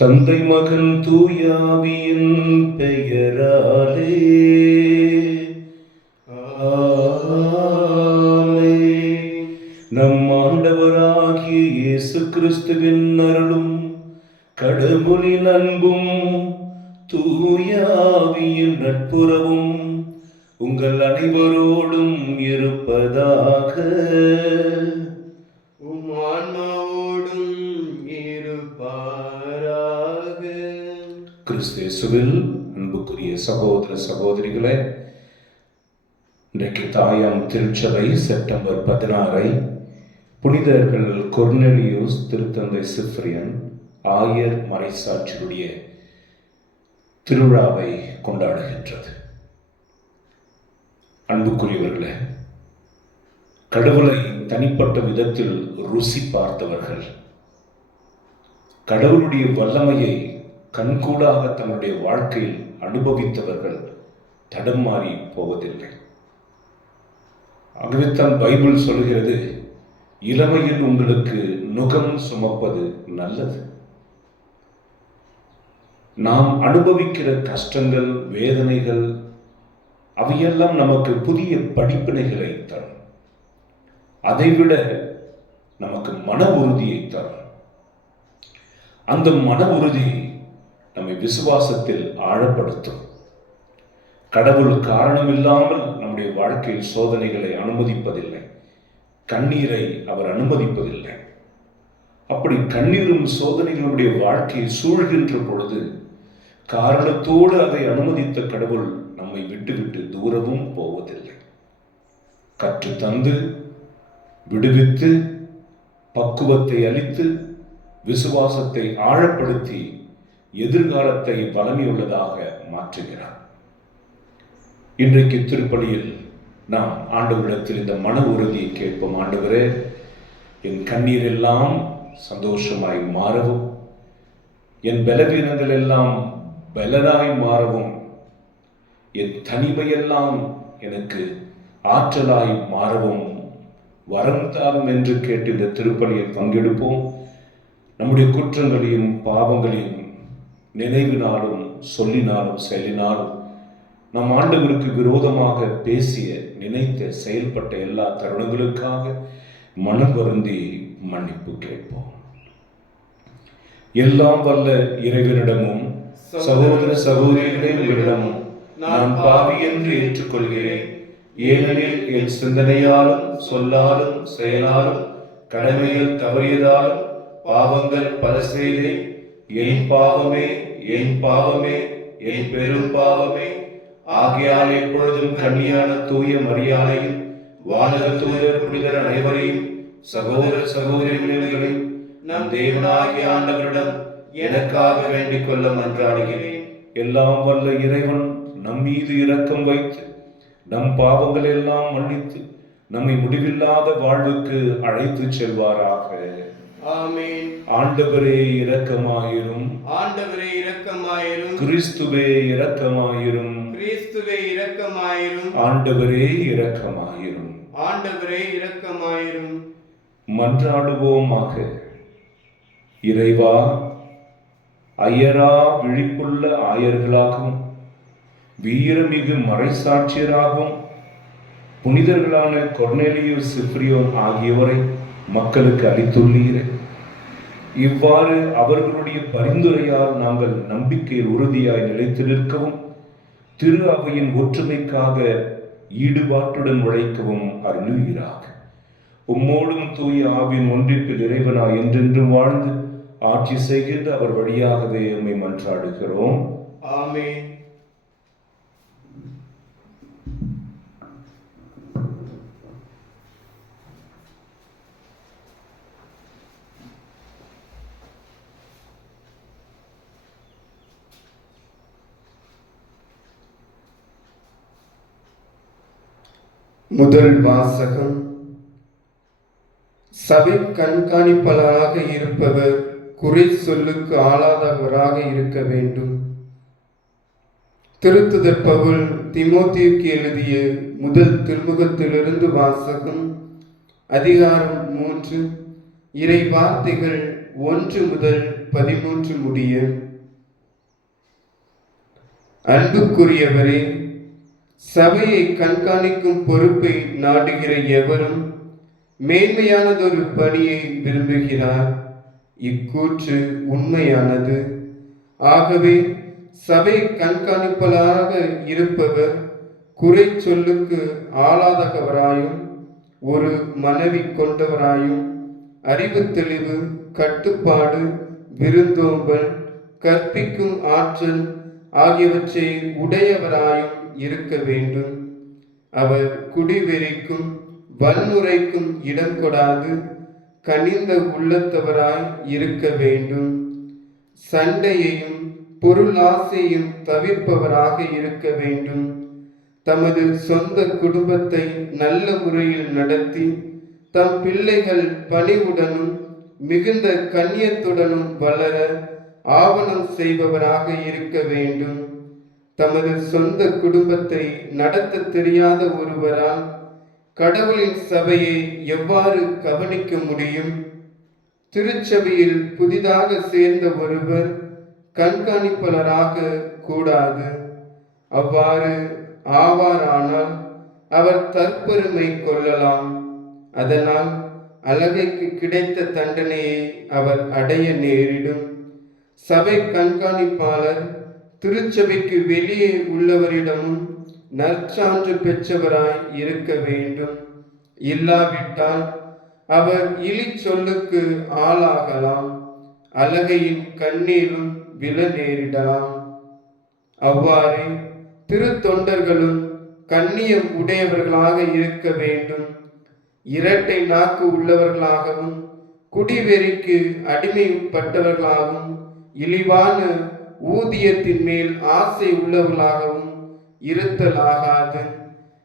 தந்தை மகன் தூயாவியின் பெயராலே நம் ஆண்டவராகிய இயேசு கிறிஸ்துவின் அருளும் கடவுளின் அன்பும் தூயாவியின் நட்புறவும் உங்கள் அனைவரோடும் இருப்பதாக. கிறிஸ்தேசுவில் அன்புக்குரிய சகோதர சகோதரிகளே, இன்றைக்கு தாயாம் திருச்சபை செப்டம்பர் 16 புனிதர்கள் கொர்னேலியுஸ், திருத்தந்தை சிப்ரியன், ஆயர் மறைசாட்சியுடைய திருவிழாவை கொண்டாடுகின்றது. அன்புக்குரியவர்களே, கடவுளை தனிப்பட்ட விதத்தில் ருசி பார்த்தவர்கள், கடவுளுடைய வல்லமையை கண்கூடாக தன்னுடைய வாழ்க்கையில் அனுபவித்தவர்கள் தடம் மாறி போவதில்லை. ஆகவே தான் பைபிள் சொல்கிறது, இளமையில் உங்களுக்கு நுகம் சுமப்பது நல்லது. நாம் அனுபவிக்கிற கஷ்டங்கள், வேதனைகள், அவையெல்லாம் நமக்கு புதிய படிப்பினைகளை தரும். அதைவிட நமக்கு மன உறுதியை தரும். அந்த மன உறுதி நம்மை விசுவாசத்தில் ஆழப்படுத்தும். கடவுள் காரணமில்லாமல் நம்முடைய வாழ்க்கையில் சோதனைகளை அனுமதிப்பதில்லை, கண்ணீரை அவர் அனுமதிப்பதில்லை. அப்படி கண்ணீரும் சோதனைகளுடைய வாழ்க்கையை சூழ்கின்ற பொழுது காரணத்தோடு அதை அனுமதித்த கடவுள் நம்மை விட்டுவிட்டு தூரமும் போவதில்லை. கற்று தந்து விடுவித்து பக்குவத்தை அளித்து விசுவாசத்தை ஆழப்படுத்தி எதிர்காலத்தை வலிமையுள்ளதாக மாற்றுகிறார். இன்றைக்கு திருப்பலியில் நாம் ஆண்டவரிடத்தில் இந்த மன உறுதியை கேட்போம். ஆண்டவரே, என் கண்ணீர் எல்லாம் சந்தோஷமாய் மாறவும், என் பலவீனங்கள் எல்லாம் பலனாய் மாறவும், என் தனிமையெல்லாம் எனக்கு ஆற்றலாய் மாறவும் வரம் தாரும் என்று கேட்டு இந்த திருப்பலியில் பங்கெடுப்போம். நம்முடைய குற்றங்களையும் பாவங்களையும் நினைவினாலும் சொல்லினாலும் செயலினாலும் நம் ஆண்டவருக்கு விரோதமாக பேசிய, நினைத்த, செயல்பட்ட எல்லா தருணங்களுக்காக மனம் வருந்தி மன்னிப்பு கேட்போம். எல்லாம் வல்ல இறைவனிடமும் சகோதர சகோதரிகளிடமும் நான் பாவி என்று ஏற்றுக்கொள்கிறேன். ஏனெனில் என் சிந்தனையாலும் சொல்லாலும் செயலாலும் கடமைகள் தவறியதாலும் பாவங்கள் பல செய்தேன். என் பாவமே, என் பாவமே, என் பெரும் பாவமே. ஆகையால் எப்பொழுதும் கன்னியான தூய மரியாதையும் வானக தூயர் புனிதர் அனைவரையும் சகோதர சகோதரிகளையும் நம் தேவனாகிய ஆண்டவரிடம் எனக்காக வேண்டிக் கொள்ள மன்றாடுகிறேன். எல்லாம் வல்ல இறைவன் நம் மீது இரக்கம் வைத்து நம் பாவங்கள் எல்லாம் மன்னித்து நம்மை முடிவில்லாத வாழ்வுக்கு அழைத்து செல்வாராக. ஆமென். ஆண்டவரே இரக்கமாயிரும். ஆண்டவரே இரக்கமாயிரும். கிறிஸ்துவே இரக்கமாயிரும். கிறிஸ்துவே இரக்கமாயிரும். ஆண்டவரே இரக்கமாயிரும். ஆண்டவரே இரக்கமாயிரும். மன்றாடுவோமாக. இறைவா, ஐயரா விழிப்புள்ள ஆயர்களாகவும் வீரமிகு மறைசாட்சியராகவும் புனிதர்களான கொர்னேலியுஸ், சிப்ரியோன் ஆகியோரை மக்களுக்கு அளித்துள்ளீரே. இவ்வாறு அவர்களுடைய பரிந்துரையால் நாங்கள் நம்பிக்கையில் உறுதியாய் நிலைத்து நிற்கவும், திரு அவையின் ஒற்றுமைக்காக ஈடுபாட்டுடன் உழைக்கவும் அருளுவீராக. உம்மோடும் தூய ஆவின் ஒன்றிப்பில் இறைவனாய் என்றென்றும் வாழ்ந்து ஆட்சி செய்கின்ற அவர் வழியாகவே உம்மை மன்றாடுகிறோம். ஆமென். முதல் வாசகம். சபை கண்காணிப்பாளராக இருப்பவர் குறை சொல்லுக்கு ஆளாதவராக இருக்க வேண்டும். திருத்துதர் பவுல் தீமோத்தேயுக்கு எழுதிய முதல் திருமுகத்திலிருந்து வாசகம். அதிகாரம் 3, இறை வார்த்தைகள் 1 முதல் 13 முடிய. அன்புக்குரியவரே, சபையை கண்காணிக்கும் பொறுப்பை நாடுகிற எவரும் மேன்மையானதொரு பணியை விரும்புகிறார். இக்கூற்று உண்மையானது. ஆகவே சபை கண்காணிப்பாளராக இருப்பவர் குறை சொல்லுக்கு ஆளாதவராயும் ஒரு மனைவி கொண்டவராயும் அறிவு தெளிவு, கட்டுப்பாடு, விருந்தோம்பல், கற்பிக்கும் ஆற்றல் ஆகியவற்றை உடையவராயும் இருக்க வேண்டும். அவர் குடிவெறிக்கும் வன்முறைக்கும் இடம் கொடாது கனிந்த உள்ளத்தவராய் இருக்க வேண்டும். சண்டையையும் பொருளாசையும் தவிர்ப்பவராக இருக்க வேண்டும். தமது சொந்த குடும்பத்தை நல்ல முறையில் நடத்தி தம் பிள்ளைகள் பணிவுடனும் மிகுந்த கண்ணியத்துடனும் வளர ஆவணம் செய்பவராக இருக்க வேண்டும். தமது சொந்த குடும்பத்தை நடத்த தெரியாத ஒருவரால் கடவுளின் சபையை எவ்வாறு கவனிக்க முடியும்? திருச்சபையில் புதிதாக சேர்ந்த ஒருவர் கண்காணிப்பாளராக கூடாது. அவ்வாறு ஆவாரானால் அவர் தற்பெருமை கொள்ளலாம். அதனால் அழகைக்கு கிடைத்த தண்டனையை அவர் அடைய நேரிடும். சபை கண்காணிப்பாளர் திருச்சபைக்கு வெளியே உள்ளவரிடமும் நற்சான்று பெற்றவராய் இருக்க வேண்டும். இல்லாவிட்டால் அவர் இழி சொல்லுக்கு ஆளாகலாம். அழகையின் கண்ணீரும் விழ நேரிடலாம். அவ்வாறே திருத்தொண்டர்களும் கண்ணியம் உடையவர்களாக இருக்க வேண்டும். இரட்டை நாக்கு உள்ளவர்களாகவும் குடிவெறிக்கு அடிமைப்பட்டவர்களாகவும் இழிவான ஊதியத்தின் மேல் ஆசை உள்ளவர்களாகவும் இருத்தலாகாது.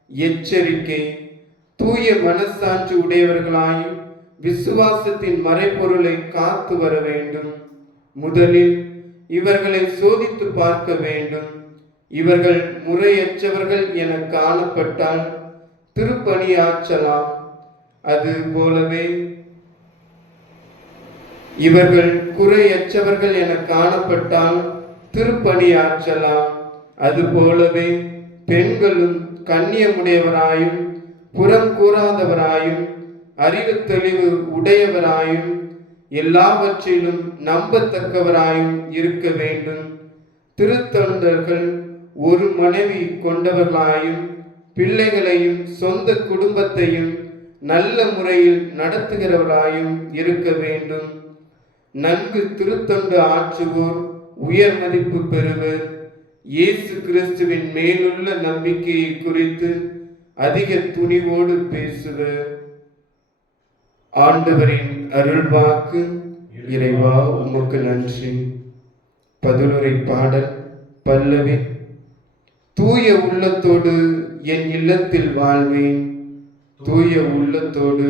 எச்சரிக்கை: தூய மனசான்று உடையவர்களாயும் விசுவாசத்தின் மறைபொருளை காத்து வர வேண்டும். முதலில் இவர்களை சோதித்து பார்க்க வேண்டும். இவர்கள் முறையற்றவர்கள் என காணப்பட்டால் திருப்பணியாற்றலாம். அது போலவே இவர்கள் குறையற்றவர்கள் என காணப்பட்டால் திருப்பணியாற்றலாம். அதுபோலவே பெண்களும் கண்ணியமுடையவராயும் புறம் கூறாதவராயும் அறிவு தெளிவு உடையவராயும் எல்லாவற்றிலும் நம்பத்தக்கவராயும் இருக்க வேண்டும். திருத்தொண்டர்கள் ஒரு மனைவி கொண்டவர்களாயும் பிள்ளைகளையும் சொந்த குடும்பத்தையும் நல்ல முறையில் நடத்துகிறவராயும் இருக்க வேண்டும். நன்கு திருத்தொண்டு ஆற்றுவோர் உயர் மதிப்பு பெறுவர். இயேசு கிறிஸ்துவின் மேலுள்ள நம்பிக்கையை குறித்து அதிக துணிவோடு பேசுவர். ஆண்டவரின் அருள்வாக்கு. இறைவா, உமக்கு நன்றி. பதிலுரை பாடல். பல்லவி. தூய உள்ளத்தோடு என் இல்லத்தில் வாழ்வேன், தூய உள்ளத்தோடு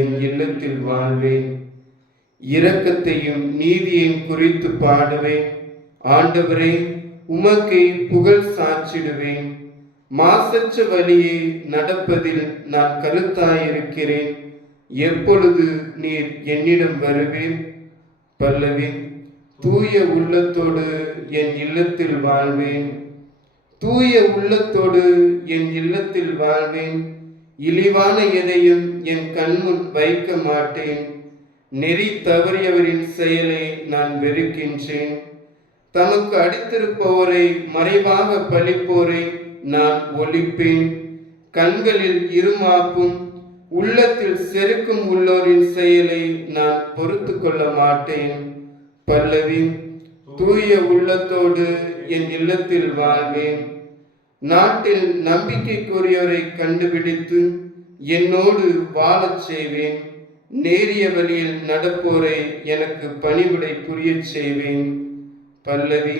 என் இல்லத்தில் வாழ்வேன். இரக்கத்தையும் நீதியையும் குறித்து பாடுவேன். ஆண்டவரே, உமக்கே புகழ் சாற்றிடுவேன். மாசற்ற வழியை நடப்பதில் நான் கருத்தாயிருக்கிறேன். எப்பொழுது நீர் என்னிடம் வருவேன்? பல்லவி. தூய உள்ளத்தோடு என் இல்லத்தில் வாழ்வேன், தூய உள்ளத்தோடு என் இல்லத்தில் வாழ்வேன். இழிவான எதையும் என் கண்முன் வைக்க மாட்டேன். நெறி தவறியவரின் செயலை நான் வெறுக்கின்றேன். தமக்கு அடித்திருப்போரை மறைவாக பழிப்போரை நான் ஒழிப்பேன். கண்களில் இருமாப்பும் உள்ளத்தில் செருக்கும் உள்ளோரின் செயலை நான் பொறுத்து கொள்ள மாட்டேன். பல்லவி. தூய உள்ளத்தோடு என் இல்லத்தில் வாழ்வேன். நாட்டில் நம்பிக்கைக்குரியவரை கண்டுபிடித்து என்னோடு வாழச் செய்வேன். நேரிய வழியில் நடப்போரை எனக்கு பணிவிடை புரியச் செய்வேன். பல்லவி.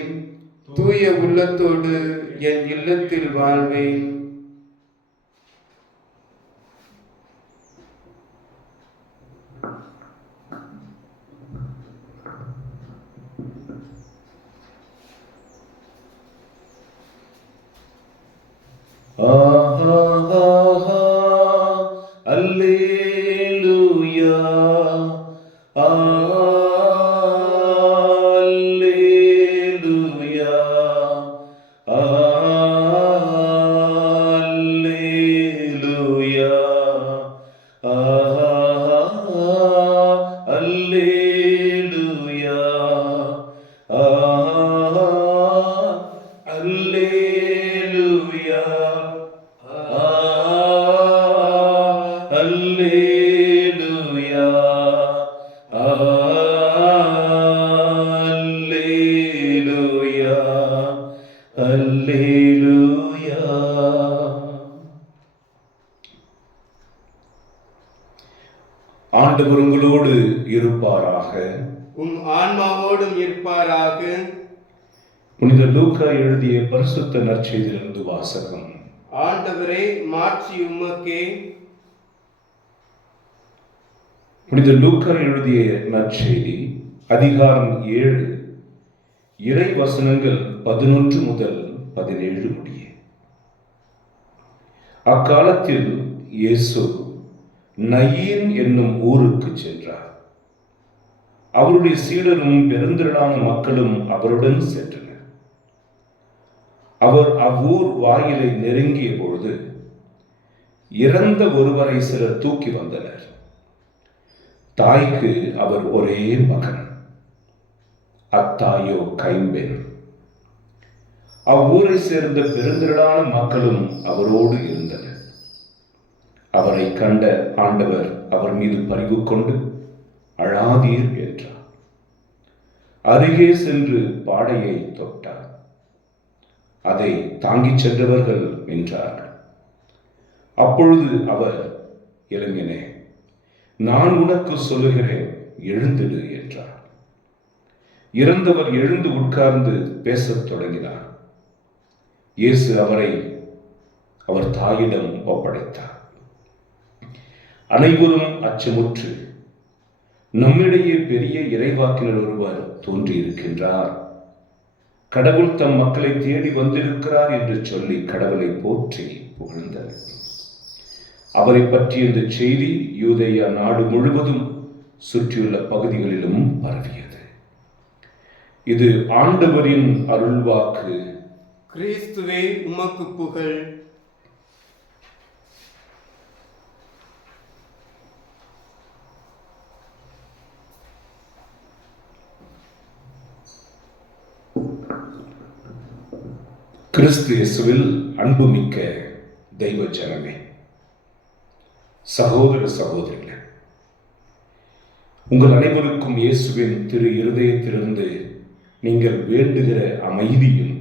தூய உள்ளத்தோடு என் இல்லத்தில் வாழ்வேன். அல்லேலூயா, அல்லேலூயா. ஆண்டவர் உங்களோடு இருப்பாராக. உம் ஆன்மாவோடும் இருப்பாராக. புனித லூக்கா எழுதிய பரிசுத்த நற்செய்தியிலிருந்து வாசகம். ஆண்டவரே, மாட்சி உமக்கே. புனித லூக்கா எழுதிய நற்செய்தி அதிகாரம் 7 இறை வசனங்கள் 11 முதல் 17 முடிய. அக்காலத்தில் இயேசு நயீன் என்னும் ஊருக்கு சென்றார். அவருடைய சீடரும் பெருந்திரளான மக்களும் அவருடன் சென்றனர். அவர் அவ்வூர் வாயிலை நெருங்கிய பொழுது இறந்த ஒருவரை சிலர் தூக்கி வந்தனர். தாய்க்கு அவர் ஒரே மகன், அத்தாயோ கைம்பெண். அவ்வூரை சேர்ந்த பெருந்திரளான மக்களும் அவரோடு இருந்தனர். அவரை கண்ட ஆண்டவர் அவர் மீது பரிவு கொண்டு, அழாதீர் என்றார். அருகே சென்று பாடையை தொட்டார். அதை தாங்கிச் சென்றவர்கள் நின்றார்கள். அப்பொழுது அவர், இளைஞனே, நான் உனக்கு சொல்லுகிறேன், எழுந்திடு என்றார். இறந்தவர் எழுந்து உட்கார்ந்து பேசத் தொடங்கினார். இயேசு அவரை அவர் தாயிடம் ஒப்படைத்தார். அனைவரும் அச்சமுற்று, நம்மிடையே பெரிய இறைவாக்கினர் ஒருவர் தோன்றியிருக்கின்றார், கடவுள் தம் மக்களை தேடி வந்திருக்கிறார் என்று சொல்லி கடவுளை போற்றி புகழ்ந்தனர். அவரை பற்றிய இந்த செய்தி யூதேயா நாடு முழுவதும் சுற்றியுள்ள பகுதிகளிலும் பரவியது. இது ஆண்டவரின் அருள்வாக்கு. கிறிஸ்துவே, உமக்கு புகழ். கிறிஸ்து இயேசுவில் அன்புமிக்க தெய்வ ஜனமே, சகோதர சகோதரிகளே, உங்கள் அனைவருக்கும் இயேசுவின் திரு இருதயத்திலிருந்து நீங்கள் வேண்டுகிற அமைதியும்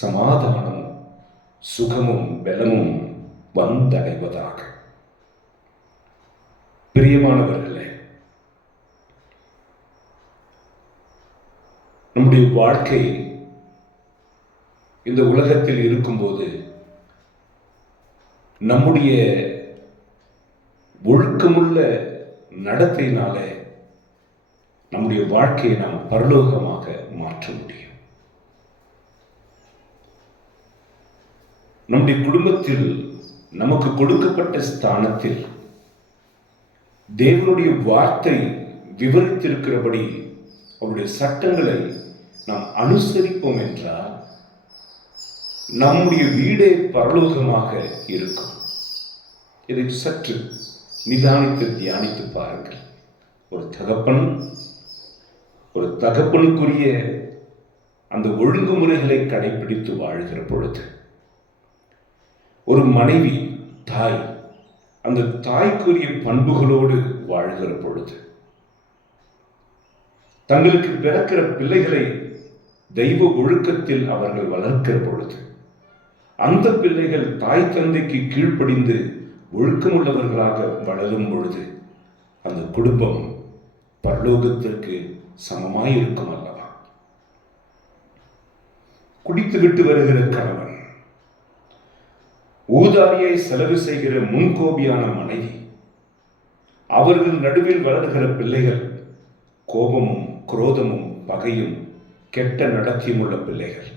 சமாதானமும் சுகமும் பலமும் வந்தடைவதாக. பிரியமானவர்களே, நம்முடைய வாழ்க்கை இந்த உலகத்தில் இருக்கும்போது நம்முடைய ஒழுக்கமுள்ள நடத்தையினாலே நம்முடைய வாழ்க்கையை நாம் பரலோகமாக மாற்ற முடியும். நம்முடைய குடும்பத்தில் நமக்கு கொடுக்கப்பட்ட ஸ்தானத்தில் தேவனுடைய வார்த்தை விவரித்திருக்கிறபடி அவருடைய சட்டங்களை நாம் அனுசரிப்போம் என்றால் நம்முடைய வீடே பரலோகமாக இருக்கும். இதை சற்று நிதானித்து தியானித்து பாருங்கள். ஒரு தகப்பனுக்குரிய அந்த ஒழுங்குமுறைகளை கடைபிடித்து வாழ்கிற பொழுது, ஒரு மனைவி தாய் அந்த தாய்க்குரிய பண்புகளோடு வாழ்கிற பொழுது, தங்களுக்கு பிறக்கிற பிள்ளைகளை தெய்வ ஒழுக்கத்தில் அவர்கள் வளர்க்கிற பொழுது, அந்த பிள்ளைகள் தாய் தந்தைக்கு கீழ்ப்படிந்து ஒழுக்கமுள்ளவர்களாக வளரும் பொழுது அந்த குடும்பம் பரலோகத்திற்கு சமமாயிருக்கும் அல்லவா? குடித்துவிட்டு வருகிற கணவன், ஊதாரியை செலவு செய்கிற முன்கோபியான மனைவி, அவர்கள் நடுவில் வளர்கிற பிள்ளைகள் கோபமும் குரோதமும் பகையும் கெட்ட நடத்தியும் உள்ள பிள்ளைகள்,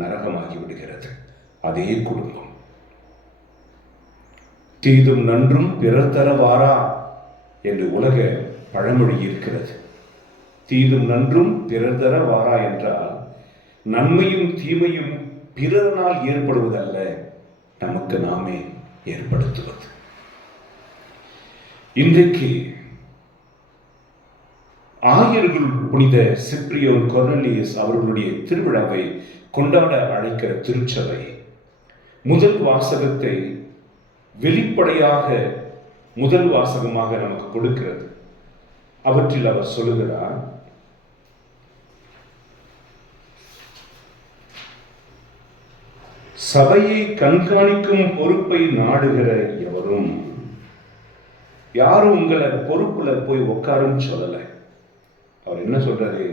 நரகமாகி விடுகிறது அதே குடும்பம். தீதும் நன்றும் பிறர் தரவாரா என்று உலக பழமொழி இருக்கிறது. தீதும் நன்றும் பிறர் தரவாரா என்றால் நன்மையும் தீமையும் பிறனால் ஏற்படுவதல்ல, நமக்கு நாமே ஏற்படுத்துவது. இன்றைக்கு ஆயர்கள் புனித சிப்ரியோன் கொர்னலியஸ் அவர்களுடைய திருவிழாவை கொண்டாட அழைக்கிற திருச்சபை முதல் வாசகத்தை வெளிப்படையாக முதல் வாசகமாக நமக்கு கொடுக்கிறது. அவற்றில் அவர் சொல்லுகிறார், சபையை கண்காணிக்கும் பொறுப்பை நாடுகிற எவரும் யாரும் உங்களை பொறுப்புல போய் உட்காருன்னு சொல்லலை. அவர் என்ன சொல்றாரு?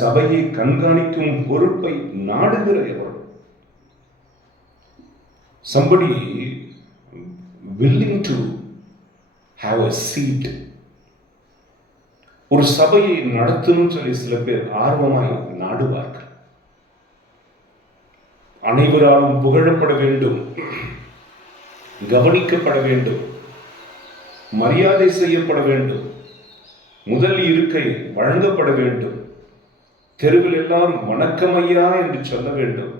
சபையை கண்காணிக்கும் பொறுப்பை நாடுகிற எவர், somebody willing to have a seat. ஒரு சபையை நடத்தணும்னு சொல்லி சில பேர் ஆர்வமாய் நாடுவார்கள். அனைவராலும் புகழப்பட வேண்டும், கவனிக்கப்பட வேண்டும், மரியாதை செய்யப்பட வேண்டும், முதல் இருக்கை வழங்கப்பட வேண்டும், தெருவில் எல்லாரும் வணக்கம் ஐயா என்று சொல்ல வேண்டும்.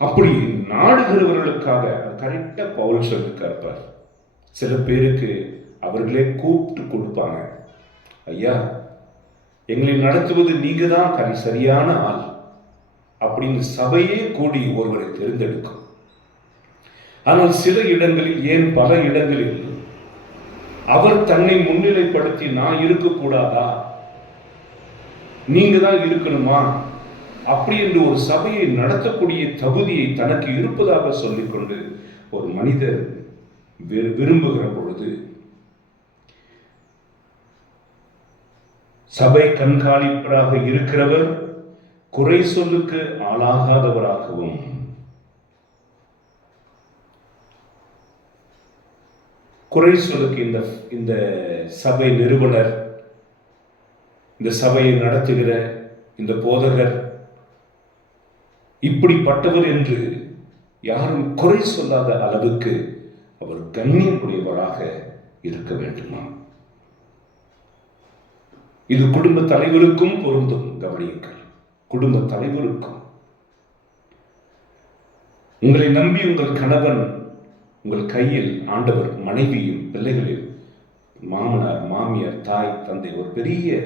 அப்படி நாடுகிறவர்களுக்காக கரெக்டா பவுல் சொல்லிருக்கார். சில பேருக்கு அவர்களே கூப்பிட்டு கொடுப்பாங்க, ஐயா எங்களை நடத்துவது நீங்க தான் சரியான ஆள் அப்படின்னு சபையே கூடி ஒருவரை தேர்ந்தெடுக்கும். ஆனால் சில இடங்களில், ஏன் பல இடங்களில் அவர் தன்னை முன்னிலைப்படுத்தி நான் இருக்கக்கூடாதா, நீங்க தான் இருக்கணுமா அப்படி என்று ஒரு சபையை நடத்தக்கூடிய தகுதியை தனக்கு இருப்பதாக சொல்லிக்கொண்டு ஒரு மனிதர் விரும்புகிற பொழுது சபை கண்காணிப்பராக இருக்கிறவர் குறை சொல்லுக்கு ஆளாகாதவராகவும், குறை சொல்லுக்கு இந்த சபை நிறுவனர், இந்த சபையை நடத்துகிற இந்த போதகர் இப்படிப்பட்டவர் என்று யாரும் குறை சொல்லாத அளவுக்கு அவர் கண்ணியமுடையவராக இருக்க வேண்டுமா? இது குடும்ப தலைவருக்கும் பொருந்தும். கவனியுங்கள், குடும்ப தலைவருக்கும். உங்களை நம்பி உங்கள் கணவன் உங்கள் கையில் ஆண்டவர் மனைவியும் பிள்ளைகளையும், மாமனார் மாமியார் தாய் தந்தை, ஒரு பெரிய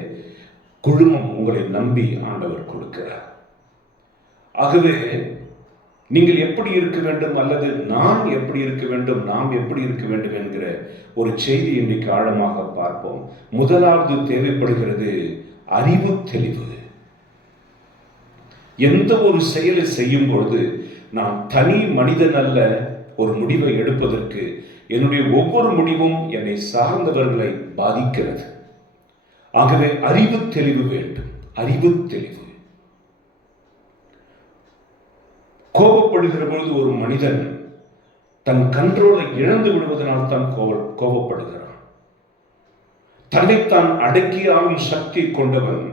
குழுமம் உங்களை நம்பி ஆண்டவர் கொடுக்கிறார். ஆகவே நீங்கள் எப்படி இருக்க வேண்டும், அல்லது நான் எப்படி இருக்க வேண்டும், நாம் எப்படி இருக்க வேண்டும் என்கிற ஒரு செய்தி இன்றைக்கு ஆழமாக பார்ப்போம். முதலாவது தேவைப்படுகிறது அறிவு தெளிவு. எந்த ஒரு செயலை செய்யும் பொழுது நான் தனி மனிதன் அல்ல ஒரு முடிவை எடுப்பதற்கு. என்னுடைய ஒவ்வொரு முடிவும் என்னை சார்ந்தவர்களை பாதிக்கிறது. ஆகவே அறிவு தெளிவு வேண்டும். அறிவு தெளிவு. கோபப்படுகிற பொழுது ஒரு மனிதன் தன் கண்ட்ரோலை இழந்து விடுவதனால் தான் கோபப்படுகிறான். தன்னைத்தான் அடக்கி ஆளும் சக்தி கொண்டவன்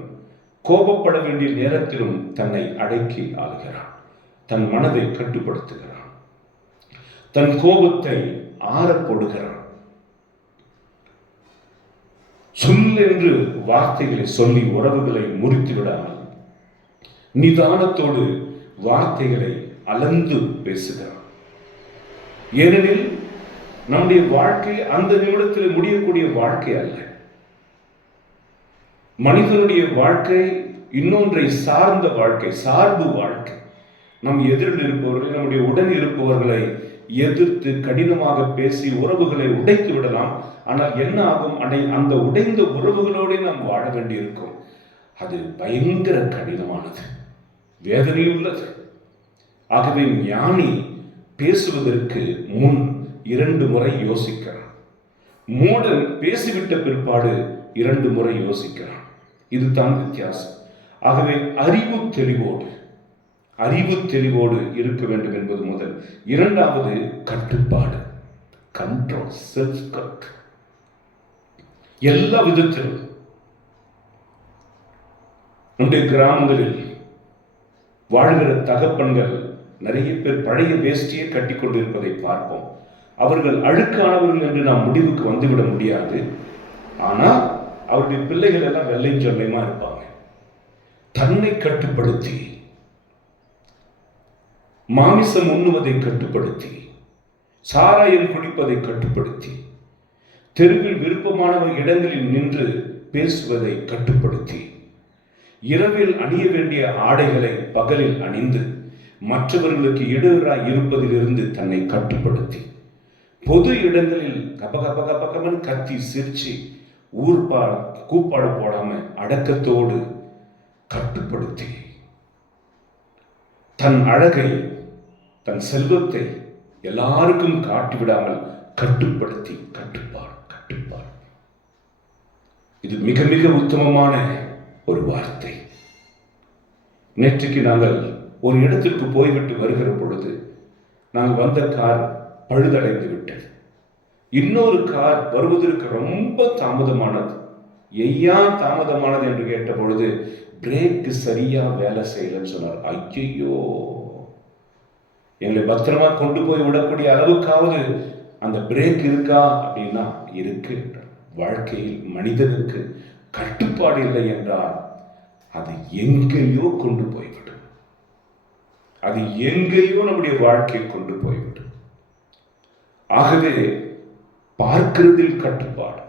கோபப்பட வேண்டிய நேரத்திலும் தன்னை அடக்கி ஆளுகிறான். தன் மனதை கட்டுப்படுத்துகிறான். தன் கோபத்தை ஆறப்போடுகிறான். சொல் என்று வார்த்தைகளை சொல்லி உறவுகளை முறித்து விடாமல் நிதானத்தோடு வார்த்தைகளை அளந்து பேசுகிறான். ஏனெனில் நம்முடைய வாழ்க்கை அந்த நிமிடத்தில் முடியக்கூடிய வாழ்க்கை அல்ல. மனிதனுடைய வாழ்க்கை இன்னொன்றை சார்ந்த வாழ்க்கை, சார்பு வாழ்க்கை. நம் எதிரில் இருப்பவர்களை, நம்முடைய உடன் இருப்பவர்களை எதிர்த்து கடினமாக பேசி உறவுகளை உடைத்து விடலாம். ஆனால் என்ன ஆகும்? அந்த உடைந்த உறவுகளோடு நாம் வாழ வேண்டியிருக்கும். அது பயங்கர கடினமானது, வேதனையுள்ளது. ஆகவே ஞானி பேசுவதற்கு முன் 2 முறை யோசிக்கிறான். மூடன் பேசிவிட்ட பிற்பாடு 2 முறை யோசிக்கிறான். இதுதான் வித்தியாசம். ஆகவே அறிவு தெளிவோடு இருக்க வேண்டும் என்பது முதல். இரண்டாவது கட்டுப்பாடு, கண்ட்ரோல், செல்ஃப் கண்ட்ரோல். எல்லா விதத்திலும் நம்முடைய கிராமங்களில் வாழ்கிற தகப்பன்கள் நிறைய பேர் பழைய வேஷ்டியை கட்டி கொண்டிருப்பதை பார்ப்போம். அவர்கள் அழுக்கானவர்கள் என்று நாம் முடிவுக்கு வந்துவிட முடியாது. ஆனால் அவருடைய பிள்ளைகள் எல்லாம் வெள்ளையும் சொல்லையுமா இருப்பாங்க. தன்னை கட்டுப்படுத்தி, மாமிசம் உண்ணுவதை கட்டுப்படுத்தி, சாராயம் குடிப்பதை கட்டுப்படுத்தி, தெருவில் விருப்பமான இடங்களில் நின்று பேசுவதை கட்டுப்படுத்தி, இரவில் அணிய வேண்டிய ஆடைகளை பகலில் அணிந்து மற்றவர்களுக்கு இடையூறாய் இருப்பதிலிருந்து தன்னை கட்டுப்படுத்தி, பொது இடங்களில் கபகபகபகமன் கத்தி சிரிச்சு கூப்பாடு போடாம அடக்கத்தோடு கட்டுப்படுத்தி, தன் அழகை, தன் செல்வத்தை எல்லாருக்கும் காட்டிவிடாமல் கட்டுப்படுத்தி கட்டுப்பாடு கட்டுப்பாடு. இது மிக மிக உத்தமமான ஒரு வார்த்தை. நேற்றுக்கு நாங்கள் ஒரு இடத்திற்கு போய்விட்டு வருகிற பொழுது நாங்கள் வந்த கார் பழுதடைந்து விட்டது. இன்னொரு கார் வருவதற்கு ரொம்ப தாமதமானது. ஏன் தாமதமானது என்று கேட்ட பொழுது பிரேக்கு சரியா வேலை செய்யலன்னு சொன்னார். ஐயோ, எங்களை பத்திரமா கொண்டு போய் விடக்கூடிய அளவுக்காவது அந்த பிரேக் இருக்கா அப்படின்னா இருக்கு. வாழ்க்கையில் மனிதனுக்கு கட்டுப்பாடு இல்லை என்றால் அது எங்கேயோ கொண்டு போய்விடும். அது எங்கேயோ நம்முடைய வாழ்க்கையை கொண்டு போய்விடும். ஆகவே பார்க்கிறதில் கட்டுப்பாடு,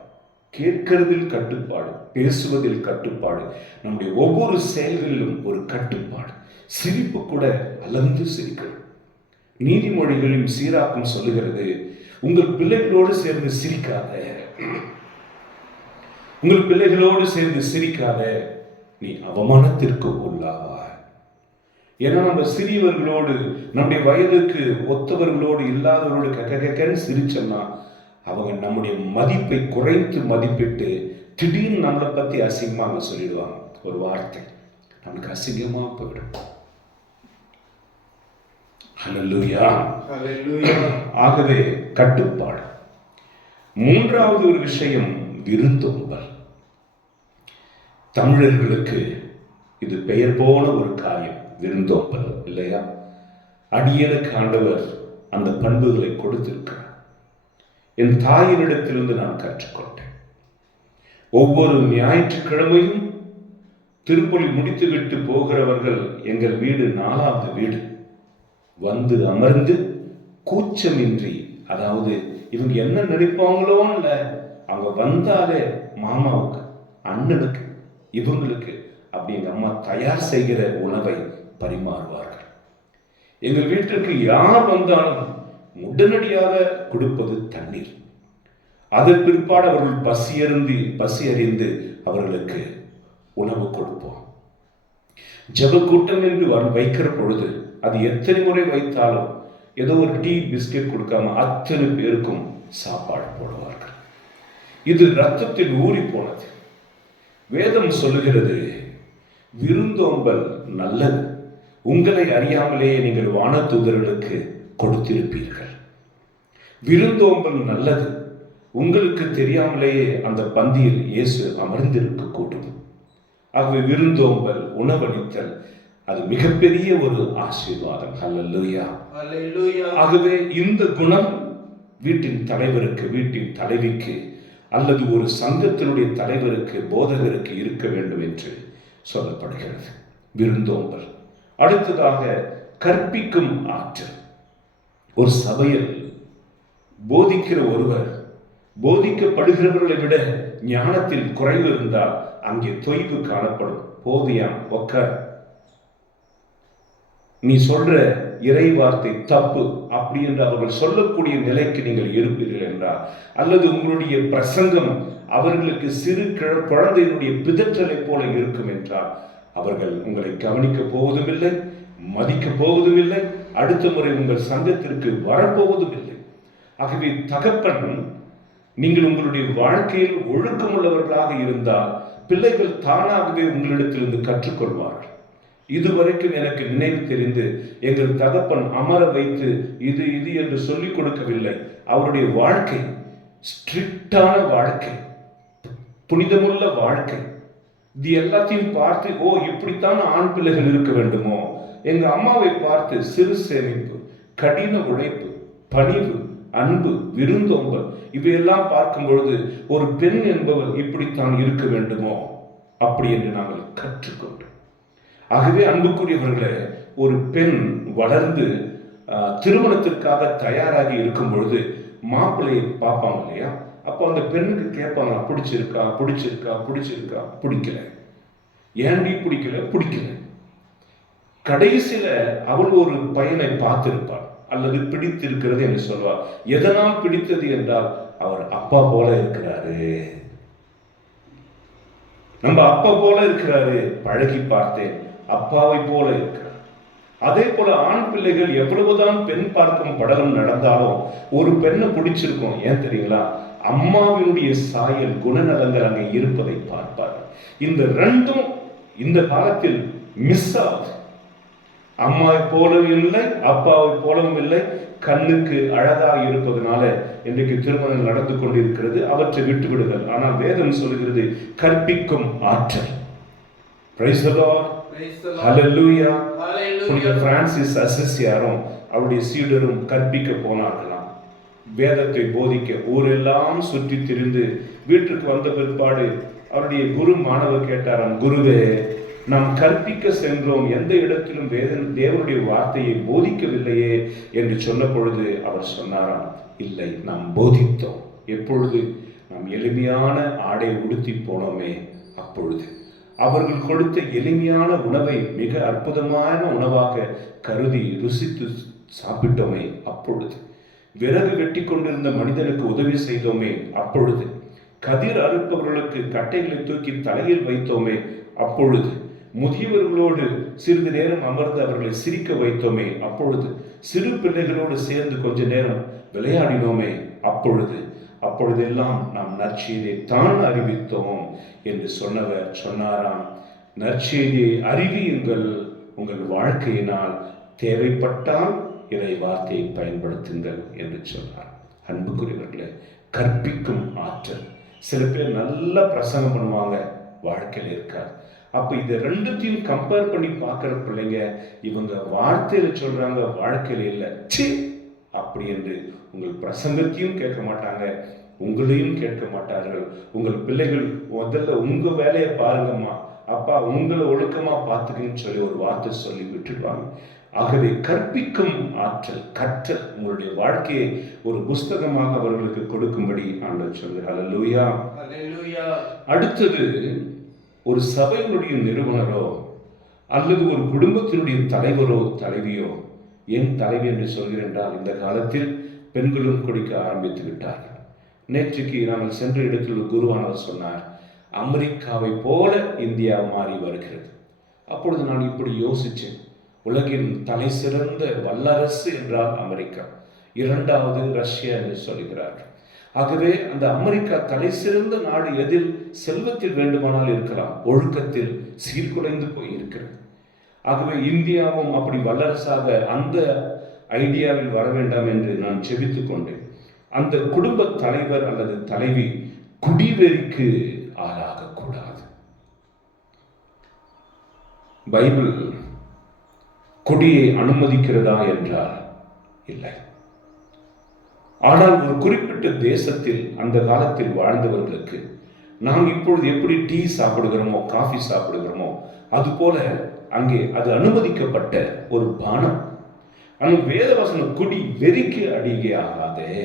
கேட்கிறதில் கட்டுப்பாடு, பேசுவதில் கட்டுப்பாடு, நம்முடைய ஒவ்வொரு செயல்களிலும் ஒரு கட்டுப்பாடு. சிரிப்பு கூட அளந்து சிரிக்கணும். நீதிமொழிகளின் சீராக்கம் சொல்லுகிறது, உங்கள் பிள்ளைகளோடு சேர்ந்து சிரிக்காத, உங்கள் பிள்ளைகளோடு சேர்ந்து சிரிக்காத, நீ அவமானத்திற்கு உள்ளாவாய். ஏன்னா நம்ம சிறியவர்களோடு, நம்முடைய வயதுக்கு ஒத்தவர்களோடு இல்லாதவர்களோடு கக்கன்னு சிரிச்சோம்னா அவங்க நம்முடைய மதிப்பை குறைத்து மதிப்பிட்டு திடீர்னு நம்மளை பத்தி அசிங்கமாக சொல்லிடுவாங்க. ஒரு வார்த்தை நமக்கு அசிங்கமா போயிடும். ஹல்லேலூயா. ஆகவே கட்டுப்பாடு. மூன்றாவது ஒரு விஷயம் விருந்தோம்பல். தமிழர்களுக்கு இது பெயர் போன ஒரு காரியம், விருந்தோம்பல் இல்லையா? அடியனுக்கு ஆண்டவர் அந்த பண்புகளை கொடுத்திருக்கிறார். என் தாயினிடத்திலிருந்து நான் கற்றுக்கொண்டேன். ஒவ்வொரு ஞாயிற்றுக்கிழமையும் திருப்பலி முடித்துவிட்டு போகிறவர்கள் எங்கள் வீடு 4வது வீடு வந்து அமர்ந்து கூச்சமின்றி, அதாவது இவங்க என்ன நினைப்பாங்களோ இல்லை, அவங்க வந்தாலே மாமாவுக்கு, அண்ணனுக்கு, இவங்களுக்கு அப்படி எங்க அம்மா தயார் செய்கிற உணவை பரிமாறுவார்கள். எங்கள் வீட்டிற்கு யார் வந்தாலும் உடனடியாக கொடுப்பது தண்ணீர். அதன் பிற்பாடு அவர்கள் பசி அறிந்து அவர்களுக்கு உணவு கொடுப்போம். ஜெப கூட்டம் என்று வைக்கிற பொழுது அது எத்தனை முறை வைத்தாலும் ஏதோ ஒரு டீ பிஸ்கெட் கொடுக்காம அத்தனை பேருக்கும் சாப்பாடு போடுவார்கள். இது ரத்தத்தில் ஊறி போனது. வேதம் சொல்லுகிறது, விருந்தோம்பல் நல்லது, உங்களை அறியாமலே நீங்கள் வானதூதர்களுக்கு கொடுத்திருப்பீர்கள். விருந்தோம்பல் நல்லது, உங்களுக்கு தெரியாமலேயே அந்த பந்தியில் இயேசு அமர்ந்திருக்க கூடும். ஆகவே விருந்தோம்பல், உணவளித்தல், அது மிகப்பெரிய ஒரு ஆசீர்வாதம். ஹல்லேலூயா. ஆகவே இந்த குணம் வீட்டின் தலைவருக்கு, வீட்டின் தலைவிக்கு, அல்லது ஒரு சங்கத்தினுடைய தலைவருக்கு, போதகருக்கு இருக்க வேண்டும் என்று சொல்லப்படுகிறது. விருந்தோம்பல். அடுத்ததாக கற்பிக்கும் ஆற்றல். ஒரு சபையில் போதிக்கிற ஒருவர் போதிக்கப்படுகிறவர்களை விட ஞானத்தில் குறைவு இருந்தால் அங்கே தொய்வு காணப்படும். போதியாம், உக்கார், நீ சொல்ற இறை வார்த்தை தப்பு அப்படி என்று அவர்கள் சொல்லக்கூடிய நிலைக்கு நீங்கள் இருப்பீர்கள் என்றால், அல்லது உங்களுடைய பிரசங்கம் அவர்களுக்கு சிறு குழந்தையினுடைய பிதற்றலை போல இருக்கும் என்றால், அவர்கள் உங்களை கவனிக்க போவதும் இல்லை, மதிக்க போவதும் இல்லை, அடுத்த முறை உங்கள் சங்கத்திற்கு வரப்போவதும் இல்லை. ஆகவே தகப்பன், நீங்கள் உங்களுடைய வாழ்க்கையில் ஒழுக்கமுள்ளவர்களாக இருந்தால் பிள்ளைகள் தானாகவே உங்களிடத்திலிருந்து கற்றுக்கொள்வார்கள். இதுவரைக்கும் எனக்கு நினைவு தெரிந்து எங்கள் தகப்பன் அமர வைத்து இது இது என்று சொல்லிக் கொடுக்கவில்லை. அவருடைய வாழ்க்கை ஸ்ட்ரிக்டான வாழ்க்கை, புனிதமுள்ள வாழ்க்கை. இது எல்லாத்தையும் பார்த்து, ஓ இப்படித்தான் ஆண் பிள்ளைகள் இருக்க வேண்டுமோ. எங்க அம்மாவை பார்த்து சிறு சேமிப்பு, கடின உழைப்பு, பணிவு, அன்பு, விருந்தோம்பல், இவையெல்லாம் பார்க்கும் பொழுது ஒரு பெண் என்பவர் இப்படித்தான் இருக்க வேண்டுமோ அப்படி என்று நாங்கள் கற்றுக்கொண்டோம். ஆகவே அன்புக்குரியவர்களே, ஒரு பெண் வளர்ந்து திருமணத்திற்காக தயாராகி இருக்கும் பொழுது மாப்பிள்ளையை பார்ப்பாங்க இல்லையா? அப்போ அந்த பெண்ணுக்கு கேட்பாங்க, பிடிச்சிருக்கா பிடிச்சிருக்கா பிடிச்சிருக்கா, பிடிக்கல, ஏன்டி பிடிக்கல, பிடிக்கல. கடைசியில அவள் ஒரு பையனை பார்த்திருப்பாள் அல்லது பிடித்திருக்கிறது என்று சொல்வார். எதனால் பிடித்தது என்றால், அவர் அப்பா போல இருக்கிறாரு, நம்ம அப்பா போல இருக்கிறாரு, பழகி பார்த்தேன், அப்பாவை போல இருக்கிறார். அதே போல ஆண் பிள்ளைகள் எவ்வளவுதான் பெண் பார்க்கும் படலம் நடந்தாலும் ஒரு பெண்ணை பிடிச்சிருக்கும். ஏன் தெரியுங்களா? அம்மாவினுடைய சாயல், குணநலங்கள் அங்கே இருப்பதை பார்ப்பார். இந்த ரெண்டும் இந்த காலத்தில் மிஸ் ஆகுது. அம்மாவை போலவும் இல்லை, அப்பாவை போலவும் இல்லை. கண்ணுக்கு அழகாக இருப்பதனால இன்றைக்கு திருமணம் நடந்து கொண்டிருக்கிறது. அவற்றை விட்டுவிடுங்கள். ஆனால் வேதம் சொல்கிறது கற்பிக்கும் ஆற்றல். Praise the Lord. Hallelujah. புனித பிரான்சிஸ் அசிசியாரும் அவருடைய சீடரும் கற்பிக்க போனார்களாம். வேதத்தை போதிக்க ஊரெல்லாம் சுற்றி திரிந்து வீட்டுக்கு வந்த பிற்பாடு அவருடைய குரு மாணவர் கேட்டாராம், குருவே, நாம் கற்பிக்க சென்றோம், எந்த இடத்திலும் தேவனுடைய வார்த்தையை போதிக்கவில்லையே என்று சொன்ன பொழுது அவர் சொன்னாராம், இல்லை, நாம் போதித்தோம். எப்பொழுது? நாம் எளிமையான ஆடை உடுத்தி போனோமே அப்பொழுது. அவர்கள் கொடுத்த எளிமையான உணவை மிக அற்புதமான உணவாக கருதி ருசித்து சாப்பிட்டோமே அப்பொழுது. விறகு வெட்டி கொண்டிருந்த மனிதனுக்கு உதவி செய்தோமே அப்பொழுது. கதிர் அறுப்பவர்களுக்கு கட்டைகளை தூக்கி தலையில் வைத்தோமே அப்பொழுது. முதியவர்களோடு சிறிது நேரம் அமர்ந்து அவர்களை சிரிக்க வைத்தோமே அப்பொழுது. சிறு பிள்ளைகளோடு சேர்ந்து கொஞ்ச நேரம் விளையாடினோமே அப்பொழுது. அப்பொழுதெல்லாம் நாம் நற்செய்தியை தான் அறிவித்தோம் என்று சொன்னவர் சொன்னாராம், நற்செய்தியை அறிவியுங்கள், உங்கள் வாழ்க்கையினால் தேவைப்பட்டால் இறை வார்த்தையை பயன்படுத்துங்கள் என்று சொன்னார். அன்புக்குரியவர்களே, கற்பிக்கும் ஆற்றல். சில பேர் நல்லா பிரசங்கம் பண்ணுவாங்க, வாழ்க்கையில் இருக்காது. அப்ப இதை ரெண்டுத்தையும் கம்பேர் பண்ணி பார்க்கிற பிள்ளைங்க, இவங்க வார்த்தையில சொல்றாங்க, வாழ்க்கையில இல்லை, சி அப்படி என்று உங்கள் பிரசங்கத்தையும் கேட்க மாட்டாங்க, உங்களையும் கேட்க மாட்டார்கள். உங்கள் பிள்ளைகள் முதல்ல உங்க வேலையை பாருங்கம்மா, அப்பா உங்களை ஒழுக்கமா பார்த்துக்கன்னு சொல்லி ஒரு வார்த்தை சொல்லி விட்டுடுவாங்க. ஆகவே கற்பிக்கும் ஆற்றல், கற்றல், உங்களுடைய வாழ்க்கையை ஒரு புஸ்தகமாக அவர்களுக்கு கொடுக்கும்படி ஆண்டவர் சொல்கிறார். ஹல்லேலூயா. அடுத்தது, ஒரு சபையினுடைய நிறுவனரோ அல்லது ஒரு குடும்பத்தினுடைய தலைவரோ தலைவியோ, ஏன் தலைவி என்று சொல்கிறேன் என்றால், இந்த காலத்தில் பெண்களும் குடிக்க ஆரம்பித்து விட்டார்கள். நேற்றுக்கு நாங்கள் சென்ற இடத்தில் ஒரு குருவானவர் சொன்னார், அமெரிக்காவை போல இந்தியா மாறி வருகிறது. அப்பொழுது நான் இப்படி யோசித்தேன், உலகின் தலை சிறந்த வல்லரசு என்றால் அமெரிக்கா, இரண்டாவது ரஷ்யா என்று சொல்கிறார்கள். ஆகவே அந்த அமெரிக்கா தலை சிறந்த நாடு. எதில்? செல்வத்தில் வேண்டுமானால் இருக்கலாம், ஒழுக்கத்தில் சீர்குலைந்து போய் இருக்கிறது. ஆகவே இந்தியாவும் அப்படி வல்லரசாக அந்த ஐடியாவில் வர வேண்டாம் என்று நான் செபித்துக் கொண்டேன். அந்த குடும்ப தலைவர் அல்லது தலைவி குடிவெறிக்கு ஆளாகக்கூடாது. பைபிள் குடியை அனுமதிக்கிறதா என்றால் இல்லை. ஆனால் ஒரு குறிப்பிட்ட தேசத்தில் அந்த காலத்தில் வாழ்ந்தவர்களுக்கு நாம் இப்பொழுது எப்படி டீ சாப்பிடுகிறோமோ, காஃபி சாப்பிடுகிறோமோ, அதுபோல அங்கே அது அனுமதிக்கப்பட்ட ஒரு பானம். ஆனால் வேதவசனம் குடி வெறிக்கு அடிகே ஆகாதே.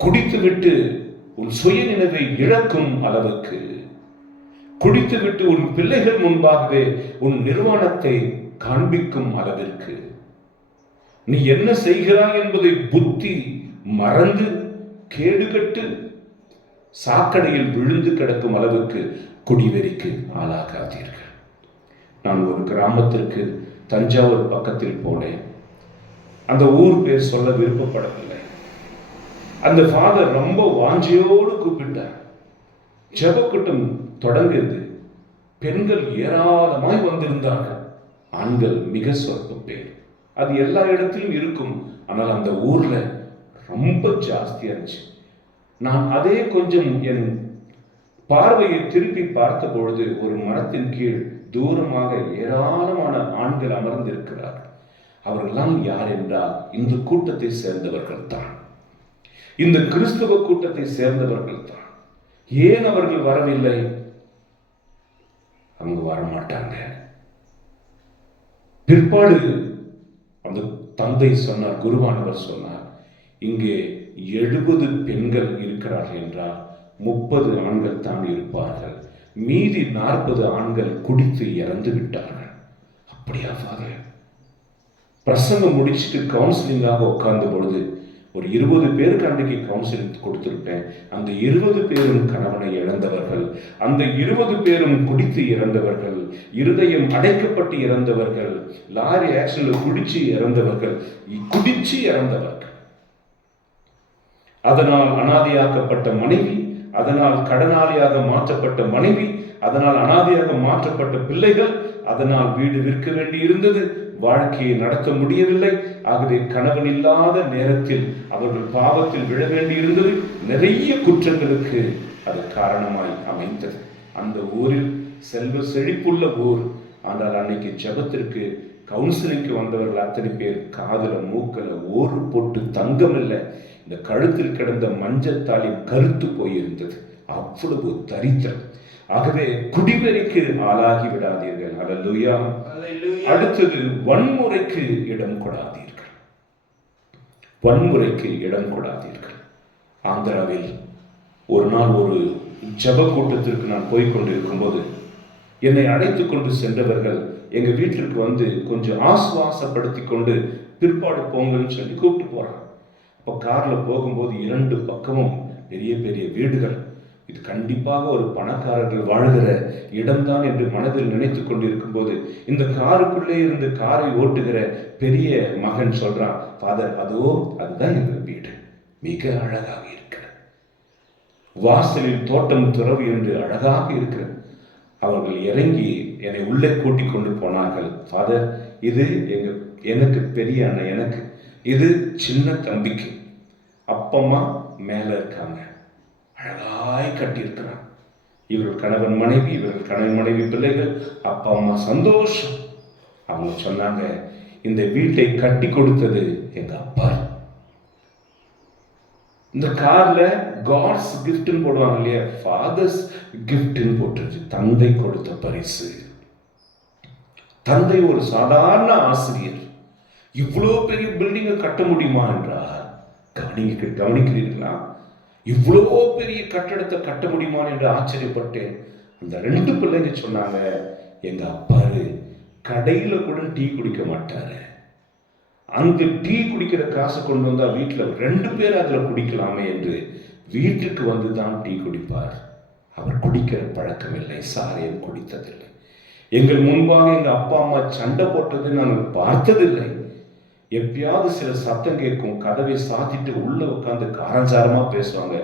குடித்துவிட்டு உன் சுய நினைவை இழக்கும் அளவுக்கு, குடித்துவிட்டு உன் பிள்ளைகள் முன்பாகவே உன் நிர்வாணத்தை காண்பிக்கும் அளவிற்கு, நீ என்ன செய்கிறாய் என்பதை புத்தி மறந்து கேடுகட்டு சாக்கடையில் விழுந்து கிடக்கும் அளவுக்கு குடிவெறிக்கு ஆளாகாதீர்கள். நான் ஒரு கிராமத்திற்கு தஞ்சாவூர் பக்கத்தில் போனேன். அந்த ஊர் பேர் சொல்ல விருப்பப்படவில்லை. அந்த ஃபாதர் ரொம்ப வாஞ்சியோடு கூப்பிட்டார். ஜெபக்கூட்டம் தொடங்கியது. பெண்கள் ஏராளமாய் வந்திருந்தார்கள், ஆண்கள் மிக சொற்ப பேர். அது எல்லா இடத்திலும் இருக்கும், ஆனால் அந்த ஊர்ல ரொம்ப ஜாஸ்தியா இருந்துச்சு. நான் அதே கொஞ்சம் என் பார்வையை திருப்பி பார்த்த பொழுது ஒரு மரத்தின் கீழ் தூரமாக ஏராளமான ஆண்கள் அமர்ந்திருக்கிறார்கள். அவர்களெல்லாம் யார் என்றால் இந்த கூட்டத்தை சேர்ந்தவர்கள் தான், இந்த கிறிஸ்தவ கூட்டத்தை சேர்ந்தவர்கள் தான். ஏன் அவர்கள் வரவில்லை? அவங்க வரமாட்டாங்க. பிற்பாடு அந்த தந்தை சொன்னார், குருவானவர் சொன்னார், இங்கே 70 பெண்கள் இருக்கிறார்கள் என்றால் 30 ஆண்கள் தான் இருப்பார்கள், மீதி 40 ஆண்கள் குடித்து இறந்து விட்டார்கள். அப்படியா ஃபாதர்? பிரசங்கம் முடிச்சுட்டு கவுன்சிலிங்காக உட்கார்ந்த பொழுது ஒரு 20 பேருக்கு அன்றைக்கு கவுன்சிலிங் கொடுத்திருப்பேன். அந்த 20 பேரும் கணவனை இழந்தவர்கள், அந்த 20 பேரும் குடித்து இறந்தவர்கள், இருதயம் அடைக்கப்பட்டு இறந்தவர்கள், லாரி ஆக்சிடென்ட்ல குடிச்சு இறந்தவர்கள். அதனால் அனாதையாக்கப்பட்ட மனைவி, அதனால் கடனாளியாக மாற்றப்பட்ட மனைவி, அதனால் அனாதையாக மாற்றப்பட்ட பிள்ளைகள், அதனால் வீடு விற்க வேண்டி இருந்தது, வாழ்க்கையை நடத்த முடியவில்லை. ஆகவே கணவன் இல்லாத நேரத்தில் அவர்கள் பாவத்தில் விழ வேண்டி இருந்தது. நிறைய குற்றங்களுக்கு அது காரணமாய் அமைந்தது. அந்த ஊரில் செல்வ செழிப்புள்ள ஊர். ஆனால் அன்னைக்கு ஜபத்திற்கு கவுன்சிலிங்க்கு வந்தவர்கள் அத்தனை பேர் காதுல மூக்கல ஒரு பொட்டு தங்கம் இல்லை, இந்த கழுத்தில் கிடந்த மஞ்சள் தாலி கருத்து போயிருந்தது. அவ்வளவு தரித்திரம். ஆகவே குடிவெறிக்கு ஆளாகி விடாதீர்கள். அல்லேலூயா. அடுத்தது வன்முறைக்கு இடம் கொடாதீர்கள். வன்முறைக்கு இடம் கொடாதீர்கள். ஆந்திராவில் ஒரு நாள் ஒரு ஜப கூட்டத்திற்கு நான் போய்கொண்டிருக்கும் போது என்னை அழைத்து கொண்டு சென்றவர்கள் எங்க வீட்டிற்கு வந்து கொஞ்சம் ஆசுவாசப்படுத்தி கொண்டு பிற்பாடு போங்கன்னு சொல்லி கூப்பிட்டு போறாங்க. அப்போ கார்ல போகும்போது 2 பக்கமும் பெரிய பெரிய வீடுகள். இது கண்டிப்பாக ஒரு பணக்காரர்கள் வாழ்கிற இடம்தான் என்று மனதில் நினைத்து கொண்டிருக்கும் போது இந்த காருக்குள்ளே இருந்து காரை ஓட்டுகிற பெரிய மகன் சொல்றான், ஃபாதர் அதுதான் எங்கள் வீடு, மிக அழகாக இருக்கிறது, வாசலில் தோட்டம் துறவு என்று அழகாக இருக்கிறது. அவர்கள் இறங்கி என்னை உள்ளே கூட்டிக் கொண்டு போனார்கள். ஃபாதர், இது எனக்கு பெரிய அண்ணன், எனக்கு இது சின்ன தம்பிக்கு, அப்பம்மா மேல இருக்காங்க, அழகாய் கட்டியிருக்கிறாங்க. இவர்கள் கணவன் மனைவி, இவர்கள் கணவன் மனைவி பிள்ளைகள், அப்பா அம்மா சந்தோஷம். அவங்க சொன்னாங்க, இந்த வீட்டை கட்டி கொடுத்தது எங்க அப்பா. இந்த கார்ல காட்ஸ் கிஃப்ட்னு போடுவாங்க இல்லையா, ஃபாதர்ஸ் கிஃப்ட்னு போட்டுருச்சு, தந்தை கொடுத்த பரிசு. தந்தை ஒரு சாதாரண ஆசிரியர், இவ்வளோ பெரிய பில்டிங்கை கட்ட முடியுமா என்றார். கவனிக்கிறீர்களா? இவ்வளோ பெரிய கட்டடத்தை கட்ட முடியுமா என்று ஆச்சரியப்பட்டேன். அந்த 2 பிள்ளைங்க சொன்னாங்க, எங்க அப்பாரு கடையில கூட டீ குடிக்க மாட்டாரு, அந்த டீ குடிக்கிற காசை கொண்டு வந்தா வீட்டுல 2 பேர் அதுல குடிக்கலாமே என்று வீட்டுக்கு வந்து தான் டீ குடிப்பார். அவர் குடிக்கிற பழக்கம் இல்லை, சாரையும் குடித்ததில்லை. எங்கள் முன்பாக எங்க அப்பா அம்மா சண்டை போட்டது நாங்கள் பார்த்ததில்லை. எப்பயாவது சில சத்தம் கேட்கும், கதவை சாத்திட்டு உள்ள உட்கார்ந்து காரஞ்சாரமா பேசுவாங்க.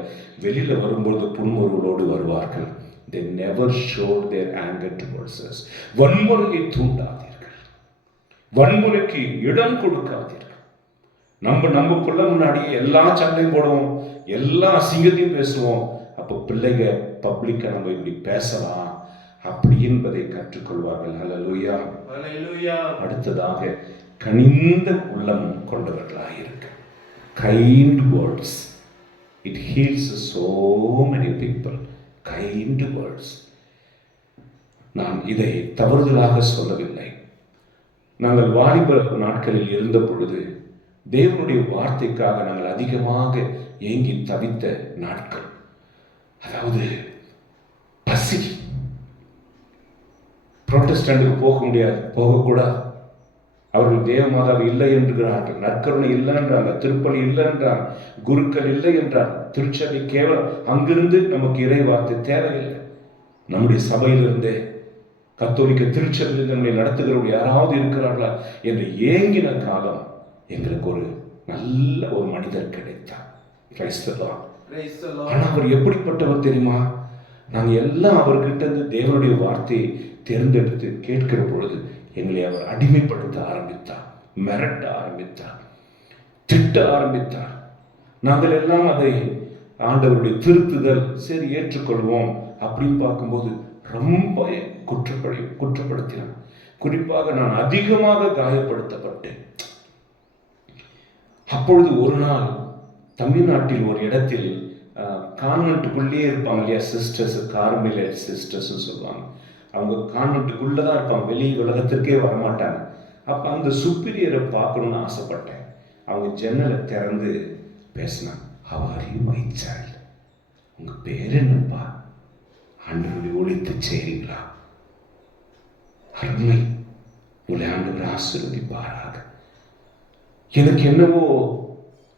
வெளியில வரும்போது புன்முறுவலோடு வருவார்கள். They never showed their anger towards us. வன்முறையை தூண்டாதீர்கள், வன்முறைக்கு இடம் கொடுக்காதீர்கள். நம்ம பிள்ளை முன்னாடியே எல்லா சண்டையும் போடுவோம், எல்லா அசிங்கத்தையும் பேசுவோம். அப்போ பிள்ளைங்க பப்ளிக்கா நம்ம இப்படி பேசலாம் அப்படி என்பதை கற்றுக்கொள்வார்கள். ஹல்லேலூயா, ஹல்லேலூயா. அடுத்ததாக கனிந்த உள்ளம் கொண்டவர்களாயிருக்க, kind words, it heals so many people. Kind words. நான் இதை தவறுதலாக சொல்லவில்லை. நாங்கள் வாலிப நாட்களில் இருந்த பொழுது தேவனுடைய வார்த்தைக்காக நாங்கள் அதிகமாக ஏங்கி தவித்த நாட்கள். அதாவது பசி. புரோட்டஸ்டன்ட்டுக்கு போக முடியாது, போகக்கூடாது. அவர்கள் தேவமாதாவை இல்லை என்கிறார்கள், நற்கருணை இல்லை என்றாங்க, திருப்பலி இல்லை என்றாங்க, குருக்கள் இல்லை என்றார், திருச்சபை கேவலம். அங்கிருந்து நமக்கு இறை வார்த்தை தேவையில்லை. நம்முடைய சபையிலிருந்தே கத்தோலிக்க திருச்சபையில் நம்மை நடத்துகிறவர்கள் யாராவது இருக்கிறார்களா என்று ஏங்கின காலம் எங்களுக்கு ஒரு நல்ல ஒரு மனிதர் கிடைத்தார். ஆனா அவர் எப்படிப்பட்டவர் தெரியுமா? நாங்கள் எல்லாம் அவர்கிட்ட இருந்து தேவனுடைய வார்த்தையை தேர்ந்தெடுத்து கேட்கிற பொழுது எங்களை அவர் அடிமைப்படுத்த ஆரம்பித்தார், மிரட்ட ஆரம்பித்தார், திட்ட ஆரம்பித்தார். நாங்கள் எல்லாம் அதை ஆண்டவருடைய திருத்துதல் சரி ஏற்றுக்கொள்வோம் அப்படின்னு பார்க்கும்போது ரொம்ப குற்றப்படுத்தினார். குறிப்பாக நான் அதிகமாக காயப்படுத்தப்பட்டேன். அப்பொழுது ஒரு நாள் தமிழ்நாட்டில் ஒரு இடத்தில் கான்வென்ட்டுக்குள்ளேயே இருப்பாங்க இல்லையா சிஸ்டர்ஸ், கார்மிலேட் சிஸ்டர்ஸ் சொல்லுவாங்க. அவங்க கான்வென்ட்டுக்குள்ளதான் இருப்பாங்க, வெளி உலகத்திற்கே வரமாட்டாங்க. அப்ப அந்த சுப்பீரியரை பார்க்கணும்னு ஆசைப்பட்டேன். அவங்க ஜன்னலை திறந்து பேசினாங்க. How are you my child? உங்க பேர் என்னப்பா? ஆண்டவருடைய ஒழித்து செய்றீங்களா? அருமை, உங்களை ஆண்டவர் ஆசீர்வதிப்பாராக. எனக்கு என்னவோ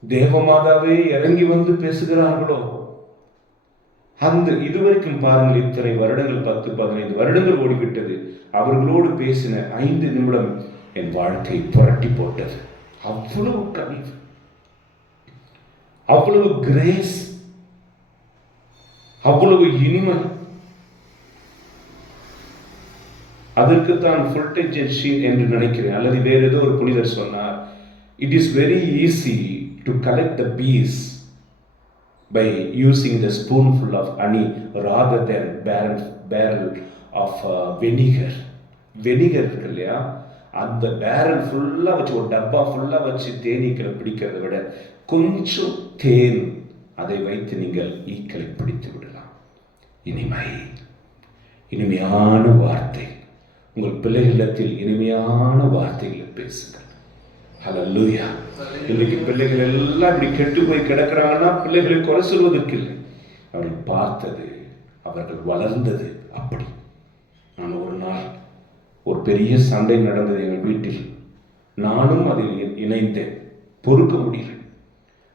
தேவமாதாவே இறங்கி வந்து பேசுகிறார்களோ? அந்த இதுவரைக்கும் பாருங்கள், இத்தனை வருடங்கள் 10-15 வருடங்கள் ஓடிவிட்டது. அவர்களோடு பேசின 5 நிமிடம் என் வாழ்க்கை புரட்டி போட்டது. அவ்வளவு கனிவு, அவ்வளவு கிரேஸ், அவ்வளவு இனிமை. அதற்குத்தான் ஃபுல்டெஜென்சி என்று நினைக்கிறேன். அல்லது வேறு ஏதோ ஒரு புனிதர் சொன்னார், it is very easy to collect the fees by using the spoonful of honey rather than barrel of vinegar. Vinegar இருக்கு இல்லையா, அந்த பேரல் ஃபுல்லாக வச்சு, ஒரு டப்பா ஃபுல்லாக வச்சு தேனீக்களை பிடிக்கிறத விட கொஞ்சம் தேன் அதை வைத்து நீங்கள் ஈக்களை பிடித்து விடலாம். இனிமை, இனிமையான வார்த்தை. உங்கள் பிள்ளைகளிடத்தில் இனிமையான வார்த்தைகளை பேசுங்கள். ஹல்லேலூயா. இன்னைக்கு பிள்ளைகள் எல்லாம் இப்படி கெட்டு போய் கிடக்கிறாங்கன்னா பிள்ளைகளை குறை சொல்வதற்கு இல்லை, அவர்கள் பார்த்தது, அவர்கள் வளர்ந்தது அப்படி. நான் ஒரு நாள் ஒரு பெரிய சண்டை நடந்தது எங்கள் வீட்டில். நானும் அதில் இணைந்தேன், பொறுக்க முடியல.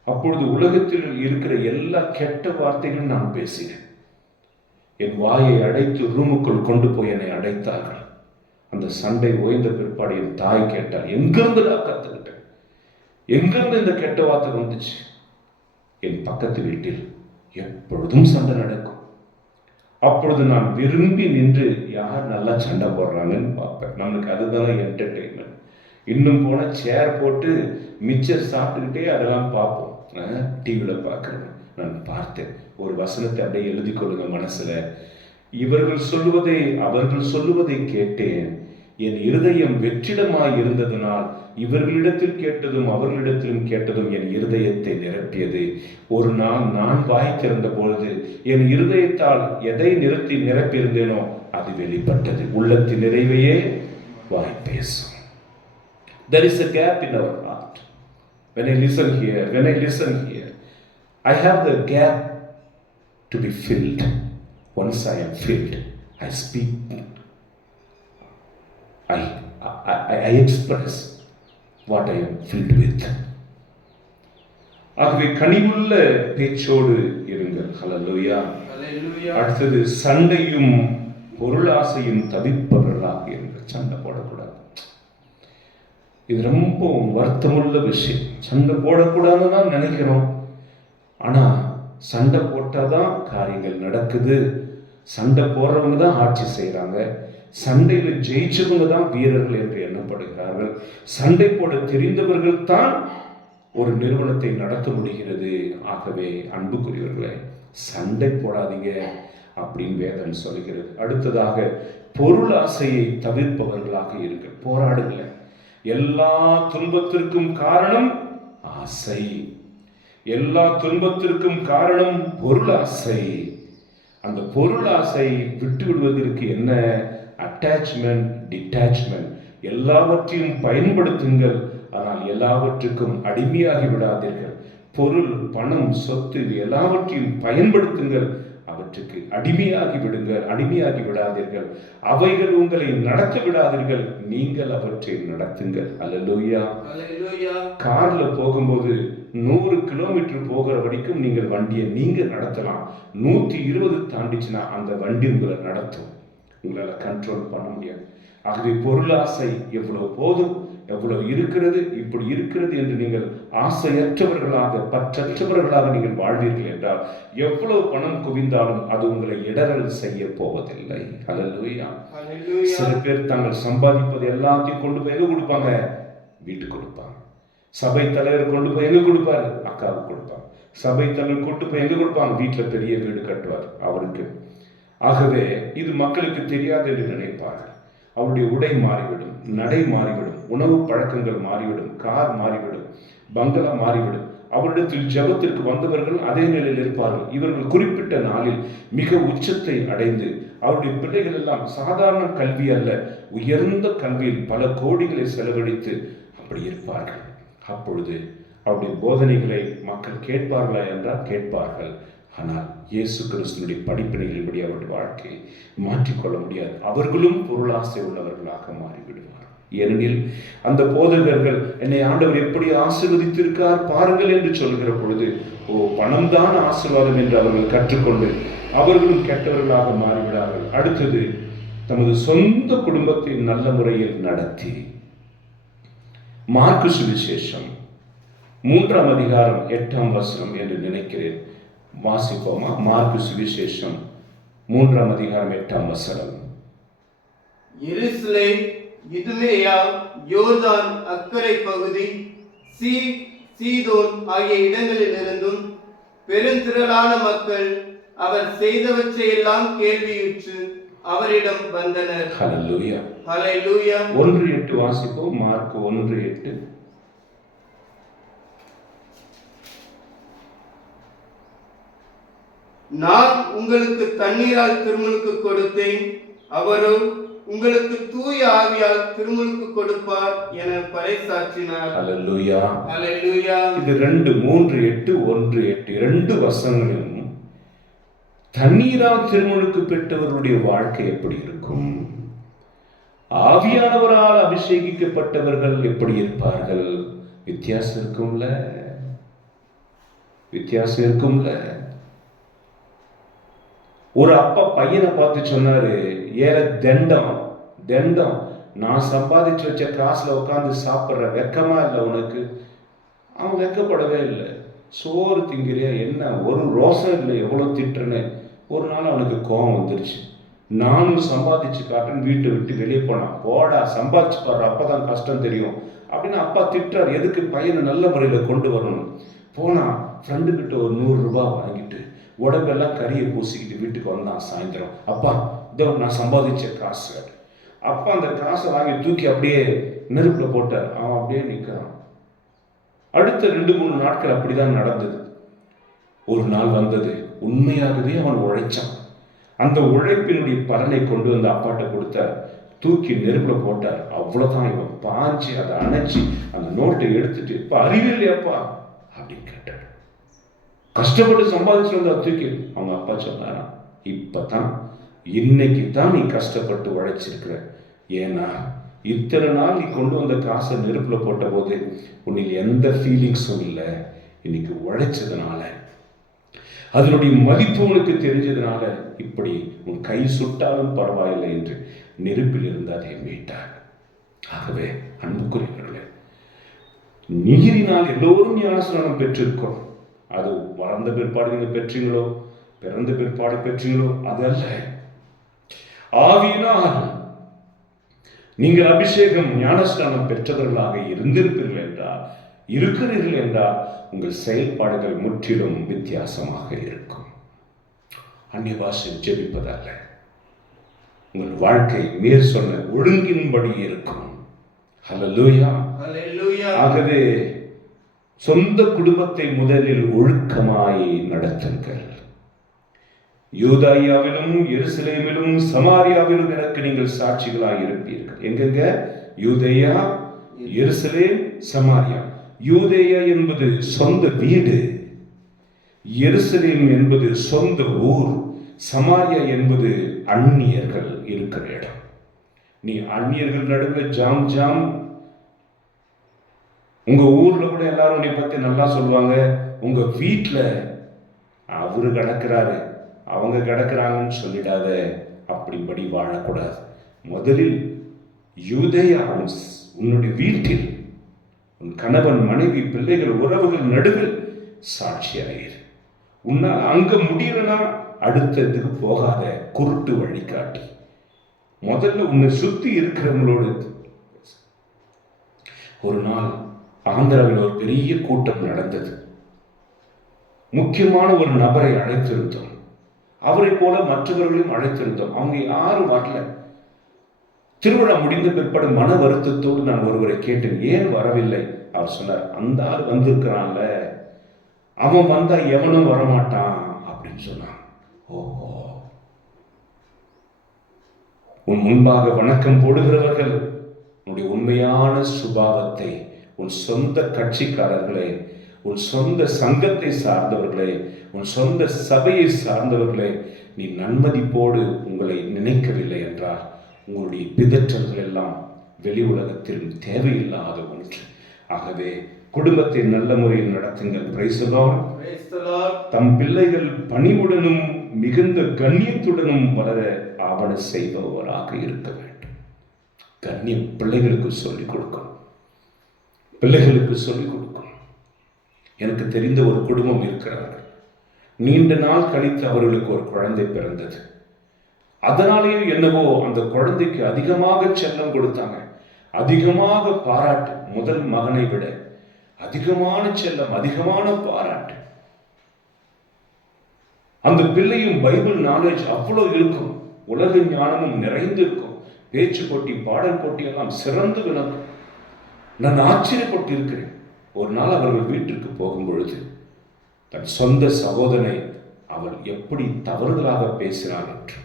அப்பொழுது உலகத்தில் இருக்கிற எல்லா கெட்ட வார்த்தைகளும் நான் பேசினேன். என் வாயை அடைத்து ரூமுக்குள் கொண்டு போய் என்னை அடைத்தார்கள். அந்த சண்டை ஓய்ந்த பிற்பாடு என் தாய் கேட்டால், எங்கிருந்து நான் கற்றுக்கிட்டேன், எங்கிருந்து இந்த கெட்ட வார்த்தை வந்துச்சு? என் பக்கத்து வீட்டில் எப்பொழுதும் சண்டை நடக்கும். அப்பொழுது நான் விரும்பி நின்று யார் நல்லா சண்டை போடுறாங்கன்னு பார்ப்பேன். நம்மளுக்கு அதுதானே என்டர்டெயின்மெண்ட். இன்னும் போனால் சேர் போட்டு மிச்சர் சாப்பிட்டுக்கிட்டே அதெல்லாம் பார்ப்போம். டிவியில் பார்க்குறேன். நான் பார்த்தேன், ஒரு வசனத்தை அப்படியே எழுதி கொள்ளுங்க மனசில். இவர்கள் சொல்லுவதை, அவர்கள் சொல்லுவதை கேட்டேன். என் இருதயம் வெற்றிடமாய் இருந்ததனால் இவர்களிடத்தில் கேட்டதும் அவர்களிடத்திலும் கேட்டதும் என் இருதயத்தை நிரப்பியது. ஒரு நாள் நான் வாய் திறந்த பொழுது என் இருதயத்தால் எதை நிரப்பியிருந்தேனோ அது வெளிப்பட்டது. உள்ளத்தின் நிறைவையே வாய் பேசும். There is a gap in our heart. When I listen here, I have the gap to be filled. Once I am filled, I speak. I express what I am filled with. ஆகவே கனிவுள்ள பேச்சோடு இருங்கள். ஹல்லேலூயா. அடுத்தது, சண்டையும் பொருளாசையும் தவிர்ப்பவர்களாக இருங்கள். சண்டை போடக்கூடாது. இது ரொம்ப வருத்தமுள்ள விஷயம். சண்டை போடக்கூடாதுன்னு தான் நினைக்கிறோம், ஆனா சண்டை போட்டாதான் காரியங்கள் நடக்குது. சண்டை போடுறவங்க தான் ஆட்சி செய்யறாங்க. சண்டையில் ஜெயிச்சவங்க தான் வீரர்கள் என்று எண்ணப்படுகிறார்கள். சண்டை போட தெரிந்தவர்கள் தான் ஒரு நிறுவனத்தை நடத்த முடிகிறது. ஆகவே அன்புக்குரியவர்களே, சண்டை போடாதீங்க அப்படின்னு வேதம் சொல்கிறது. அடுத்ததாக, பொருள் ஆசையை தவிர்ப்பவர்களாக இருங்கள். போராடுங்களேன். எல்லா துன்பத்திற்கும் காரணம் ஆசை. எல்லா துன்பத்திற்கும் காரணம் பொருள் ஆசை. அந்த பொருள் ஆசை விட்டு விடுவதற்கு என்ன? Attachment, detachment. எல்லாவற்றையும் பயன்படுத்துங்கள், ஆனால் எல்லாவற்றுக்கும் அடிமையாகி விடாதீர்கள். பொருள், பணம், சொத்து இது எல்லாவற்றையும் பயன்படுத்துங்கள், அவற்றுக்கு அடிமையாகி விடாதீர்கள். அவைகள் உங்களை நடத்த விடாதீர்கள், நீங்கள் அவற்றை நடத்துங்கள். அல்லேலூயா. கார்ல போகும்போது 100 கிலோமீட்டர் போகிற வரைக்கும் நீங்கள் வண்டியை நீங்க நடத்தலாம். 120 தாண்டிச்சுன்னா அந்த வண்டி உங்களை நடத்தும். உங்களால் கண்ட்ரோல் பண்ண முடியாது. ஆகவே பொருளாசை எவ்வளவு போதும், எவ்வளவு இருக்கிறது, இப்படி இருக்கிறது என்று நீங்கள் ஆசையற்றவர்களாக, பற்றற்றவர்களாக நீங்கள் வாழ்வீர்கள் என்றால் எவ்வளவு பணம் குவிந்தாலும் அது உங்களை இடரல் செய்ய போவதில்லை. ஹல்லேலூயா. சில பேர் தாங்கள் சம்பாதிப்பது எல்லாத்தையும் கொண்டு போய் எங்க கொடுப்பாங்க? வீட்டுக்கு கொடுப்பாங்க. சபை தலைவர் கொண்டு போய் எங்க கொடுப்பாரு? அக்காவுக்கு கொடுப்பாங்க. சபை தலைவர் கொண்டு போய் எங்க கொடுப்பாங்க? வீட்டில் பெரிய வீடு கட்டுவார் அவருக்கு. ஆகவே இது மக்களுக்கு தெரியாது என்று நினைப்பார்கள். அவருடைய உடை மாறிவிடும், நடை மாறிவிடும், உணவு பழக்கங்கள் மாறிவிடும், கார் மாறிவிடும், பங்களா மாறிவிடும். அவரிடத்தில் ஜெபத்திற்கு வந்தவர்கள் அதே நிலையில் இருப்பார்கள். இவர்கள் குறிப்பிட்ட நாளில் மிக உச்சத்தை அடைந்து அவருடைய பிள்ளைகள் எல்லாம் சாதாரண கல்வி அல்ல, உயர்ந்த கல்வியில் பல கோடிகளை செலவழித்து அப்படி இருப்பார்கள். அப்பொழுது அவருடைய போதனைகளை மக்கள் கேட்பார்களா என்றால் கேட்பார்கள். ஆனால் இயேசு கிறிஸ்துவினுடைய படிப்பினைகளின்படி அவருடைய வாழ்க்கையை மாற்றிக்கொள்ள முடியாது. அவர்களும் பொருளாசை உள்ளவர்களாக மாறிவிடுவார். ஏனெனில் அந்த போதகர்கள் என்னை ஆண்டவர் எப்படி ஆசீர்வதித்திருக்கார் பாருங்கள் என்று சொல்கிற பொழுது, ஓ, பணம் தான் ஆசீர்வாதம் என்று அவர்கள் கற்றுக்கொண்டு அவர்களும் கெட்டவர்களாக மாறிவிடார்கள். அடுத்தது, தமது சொந்த குடும்பத்தை நல்ல முறையில் நடத்தி, மார்க்கு சுவிசேஷம் 3ஆம் அதிகாரம் 8ஆம் வசனம் என்று நினைக்கிறேன். வாசிப்போமா? மார்க்கு சுவிசேஷம் 3ஆம் அதிகாரம் 8ஆம் வசனம். எருசலேம், இதுமேயா, யோர்தான் அக்கரை பகுதி, சீதோன் ஆகிய இடங்களிலிருந்தும் பெருந்திரளான மக்கள் அவர் செய்தவற்றையெல்லாம் கேள்வியுற்று அவரிடம் வந்தனர். ஹல்லேலூயா, ஹல்லேலூயா. 1:8 வாசிப்போம். மார்க் 1:8. நான் உங்களுக்கு தண்ணீரால் திருமுழுக்கு கொடுத்தேன், அவரோ உங்களுக்கு தூய ஆவியால் திருமுழுக்கு கொடுப்பார் என பறைசாற்றினார். ஹல்லேலூயா, ஹல்லேலூயா. இது 2:3:8 1:8 2 வசனங்களும் தண்ணீரால் திருமுழுக்கு பெற்றவர்களுடைய வாழ்க்கை எப்படி இருக்கும், ஆவியானவரால் அபிஷேகிக்கப்பட்டவர்கள் எப்படி இருப்பார்கள்? வித்தியாசம் இருக்கும்ல, வித்தியாசம் இருக்கும்ல. ஒரு அப்பா பையனை பார்த்து சொன்னாரு, ஏற தண்டம் தண்டம், நான் சம்பாதிச்சு வச்ச காசுல உட்காந்து சாப்பிட்ற வெக்கமா இல்லை உனக்கு? அவன் வெக்கப்படவே இல்லை. சோறு திங்கிறியா என்ன, ஒரு ரோசம் இல்லை, எவ்வளோ திட்டுறேன்னு. ஒரு நாள் அவனுக்கு கோபம் வந்துருச்சு. நானும் சம்பாதிச்சு காட்டுன்னு வீட்டை விட்டு வெளியே போனான். போடா, சம்பாதிச்சு பாடுற, அப்பதான் கஷ்டம் தெரியும் அப்படின்னு அப்பா திட்டுறாரு. எதுக்கு? பையனை நல்ல முறையில் கொண்டு வரணும். போனா ஃப்ரெண்டுக்கிட்ட ஒரு 100 ரூபாய் வாங்கிட்டு உடம்பெல்லாம் கறியை பூசிக்கிட்டு வீட்டுக்கு வந்தான். சாயந்தரம், அப்பா இதோ நான் சம்பாதிச்ச காசு. அப்பா அந்த காசை வாங்கி தூக்கி அப்படியே நெருப்புல போட்டார். அவன் அப்படியே நிற்கிறான். அடுத்த 2-3 நாட்கள் அப்படிதான் நடந்தது. ஒரு நாள் வந்தது, உண்மையாகவே அவன் உழைச்சான். அந்த உழைப்பினுடைய பலனை கொண்டு வந்து அப்பாட்ட கொடுத்தார். தூக்கி நெருப்புல போட்டார். அவ்வளவுதான். இவன் பாஞ்சு அதை அணைச்சி அந்த நோட்டை எடுத்துட்டு, இப்ப அறிவில்லையாப்பா அப்படின்னு கேட்டார். கஷ்டப்பட்டு சம்பாதிச்சு வந்த தூக்கி. அவங்க அப்பா சொன்னாராம், இப்பதான், இன்னைக்கு தான் நீ கஷ்டப்பட்டு உழைச்சிருக்கிற. ஏன்னா இத்தனை நாள் நீ கொண்டு வந்த காசை நெருப்புல போட்ட போது உன்னில் எந்த ஃபீலிங்ஸும் இல்லை. இன்னைக்கு உழைச்சதுனால, அதனுடைய மதிப்பு உனக்கு தெரிஞ்சதுனால இப்படி உன் கை சுட்டாலும் பரவாயில்லை என்று நெருப்பில் இருந்து அதை மீட்டார். ஆகவே அன்புக்குரியவர்களே, நீரினால் எல்லோரும் ஞானஸ்நானம் பெற்றிருக்கோம். அது வளர்ந்த பிற்பாடு நீங்க பெற்றீங்களோ, பிறந்த பிற்பாடு பெற்றீங்களோ, அதல்ல. ஆவியினால் நீங்கள் அபிஷேகம் ஞானஸ்நானம் பெற்றவர்களாக இருந்திருப்பீர்கள் என்றால், இருக்கிறீர்கள் என்றால், உங்கள் செயல்பாடுகள் முற்றிலும் வித்தியாசமாக இருக்கும். அந்நிய பாஷை ஜெபிப்பதல்ல, உங்கள் வாழ்க்கை மேற் சொன்ன ஒழுங்கின்படி இருக்கும். ஹல்லேலூயா, ஹல்லேலூயா. ஆகவே சொந்த குடும்பத்தை முதலில் ஒழுக்கமாய் நடத்துங்கள். யூதாயாவிலும் எருசலேமிலும் சமாரியாவிலும் எனக்கு நீங்கள் சாட்சிகளாய் இருப்பீர்கள். எங்கெங்க? யூதேயா, எருசலேம், சமாரியா. யூதேயா என்பது சொந்த வீடு, எருசலேம் என்பது சொந்த ஊர், சமாரியா என்பது அந்நியர்கள் இருக்கிற இடம். நீ அந்நியர்கள் நடுவில் ஜாம் ஜாம். உங்க ஊர்ல கூட எல்லாரும் உன்னை பத்தி நல்லா சொல்லுவாங்க. உங்க வீட்டுல அவரு கிடக்கிறாரு, அவங்க கிடக்கிறாங்கன்னு சொல்லிடாத. அப்படிப்படி வாழக்கூடாது. முதலில் யூதேயா, உன்னுடைய வீட்டில் உன் கணவன், மனைவி, பிள்ளைகள், உறவுகள் நடுவில் சாட்சியாயிரு. உன்னால் அங்க முடியலன்னா அடுத்ததுக்கு போகாத. குருட்டு வழிகாட்டி. முதல்ல உன்னை சுத்தி இருக்கிறவங்களோடு. ஒரு நாள் ஆந்திராவில் ஒரு பெரிய கூட்டம் நடந்தது. முக்கியமான ஒரு நபரை அழைத்திருந்தோம். அவரை போல மற்றவர்களையும் அழைத்திருந்தோம். அவங்க யாரும் வரல. திருவிழா முடிந்த பிற்பாடு மன வருத்தத்தோடு நான் ஒருவரை கேட்டேன், ஏன் வரவில்லை? அவர் சொன்னார், அந்த ஆள் வந்திருக்கிறான்ல, அவன் வந்தா எவனும் வரமாட்டான் அப்படின்னு சொன்னான். ஓஹோ, உன் முன்பாக வணக்கம் போடுகிறவர்கள் உன்னுடைய உண்மையான சுபாவத்தை, உன் சொந்த கட்சிக்காரர்களே, உன் சொந்த சங்கத்தை சார்ந்தவர்களே, உன் சொந்த சபையை சார்ந்தவர்களே, நீ நன்மதிப்போடு உங்களை நினைக்கவில்லை என்றால் உங்களுடைய பிதற்றல்கள் எல்லாம் வெளி உலகத்திலும் தேவையில்லாத ஒன்று. ஆகவே குடும்பத்தை நல்ல முறையில் நடத்துங்கள். Praise the Lord. தம் பிள்ளைகள் பணிவுடனும் மிகுந்த கண்ணியத்துடனும் வளர ஆவண செய்பவராக இருக்க வேண்டும். கண்ணியம் பிள்ளைகளுக்கு சொல்லிக் கொடுக்கணும். பிள்ளைகளுக்கு சொல்லிக் கொடுக்கணும். எனக்கு தெரிந்த ஒரு குடும்பம் இருக்கிறார்கள். நீண்ட நாள் கழித்து அவர்களுக்கு ஒரு குழந்தை பிறந்தது. அதனாலேயே என்னவோ அந்த குழந்தைக்கு அதிகமாக செல்லம் கொடுத்தாங்க, அதிகமாக பாராட்டு. முதல் மகனை விட அதிகமான செல்லம், அதிகமான பாராட்டு. அந்த பிள்ளையும் பைபிள் நாலேஜ் அவ்வளவு இருக்கும், உலக ஞானமும் நிறைந்து இருக்கும். பேச்சு போட்டி, பாடல் போட்டி எல்லாம் சிறந்து விளங்கும். நான் ஆச்சரியப்பட்டு இருக்கிறேன். ஒரு நாள் அவர்கள் வீட்டிற்கு போகும் பொழுது தன் சொந்த சகோதரனை அவள் எப்படி தவறுதலாக பேசினாள் என்று,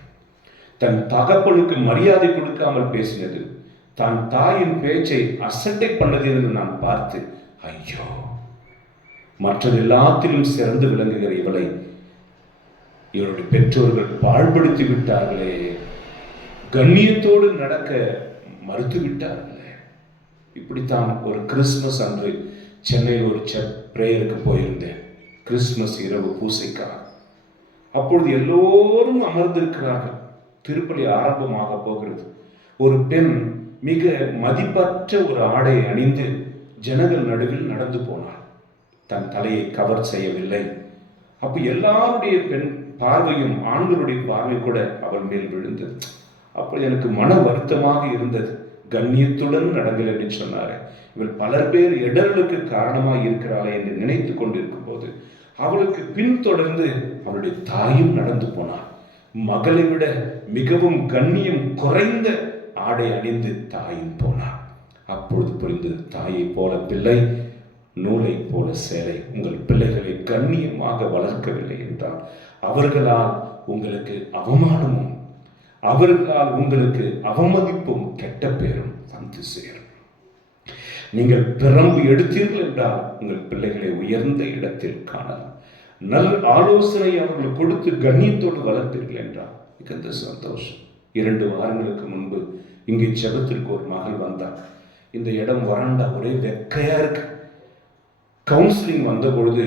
தன் தகப்பனுக்கு மரியாதை கொடுக்காமல் பேசினது, தான் தாயின் பேச்சை அசட்டை பண்ணது என்று நான் பார்த்து, ஐயோ, மற்ற எல்லாத்திலும் சிறந்து விளங்குகிற இவளை இவருடைய பெற்றோர்கள் பாழ்படுத்தி விட்டார்களே, கண்ணியத்தோடு நடக்க மறுத்து விட்டார்களே. இப்படித்தான் ஒரு கிறிஸ்துமஸ் அன்று சென்னையில் ஒரு பிரேயருக்கு போயிருந்தேன். கிறிஸ்துமஸ் இரவு பூசைக்காக. அப்பொழுது எல்லோரும் அமர்ந்திருக்கிறார்கள். திருப்பலி ஆரம்பமாக போகிறது. ஒரு பெண் மிக மதிப்பற்ற ஒரு ஆடை அணிந்து ஜனங்கள் நடுவில் நடந்து போனாள். தன் தலையை கவர் செய்யவில்லை. அப்ப எல்லாருடைய பெண் பார்வையும் ஆண்களுடைய பார்வை கூட அவள் மேல் விழுந்தது. அப்போ எனக்கு மன வருத்தமாக இருந்தது. கண்ணியத்துடன் நடங்கள் என்று சொன்னாரு. இவள் பலர் பேர் இடர்களுக்கு காரணமாக இருக்கிறாளே என்று நினைத்து கொண்டிருக்கும் போது அவளுக்கு பின்தொடர்ந்து அவளுடைய தாயும் நடந்து போனாள். மகளை விட மிகவும் கண்ணியம் குறைந்த ஆடை அணிந்து தாயும் போனாள். அப்பொழுது புரிந்தது, தாயை போல பிள்ளை, நூலை போல சேலை. உங்கள் பிள்ளைகளை கண்ணியமாக வளர்க்கவில்லை என்றால் அவர்களால் உங்களுக்கு அவமானமும், அவர்களால் உங்களுக்கு அவமதிப்பும் கெட்ட பேரும் வந்து சேரும். நீங்கள் பிறம்பு எடுத்தீர்கள் என்றால் உங்கள் பிள்ளைகளை உயர்ந்த இடத்தில் காணலாம். நல் ஆலோசனை அவர்கள் கொடுத்து கண்ணியத்தோடு வளர்த்தீர்கள் என்றால் மிகுந்த சந்தோஷம். 2 வாரங்களுக்கு முன்பு இங்கே ஜெபத்திற்கு ஒரு மகள் வந்தார். இந்த இடம் வறண்டா, ஒரே வெக்கையா இருக்கு. கவுன்சிலிங் வந்த பொழுது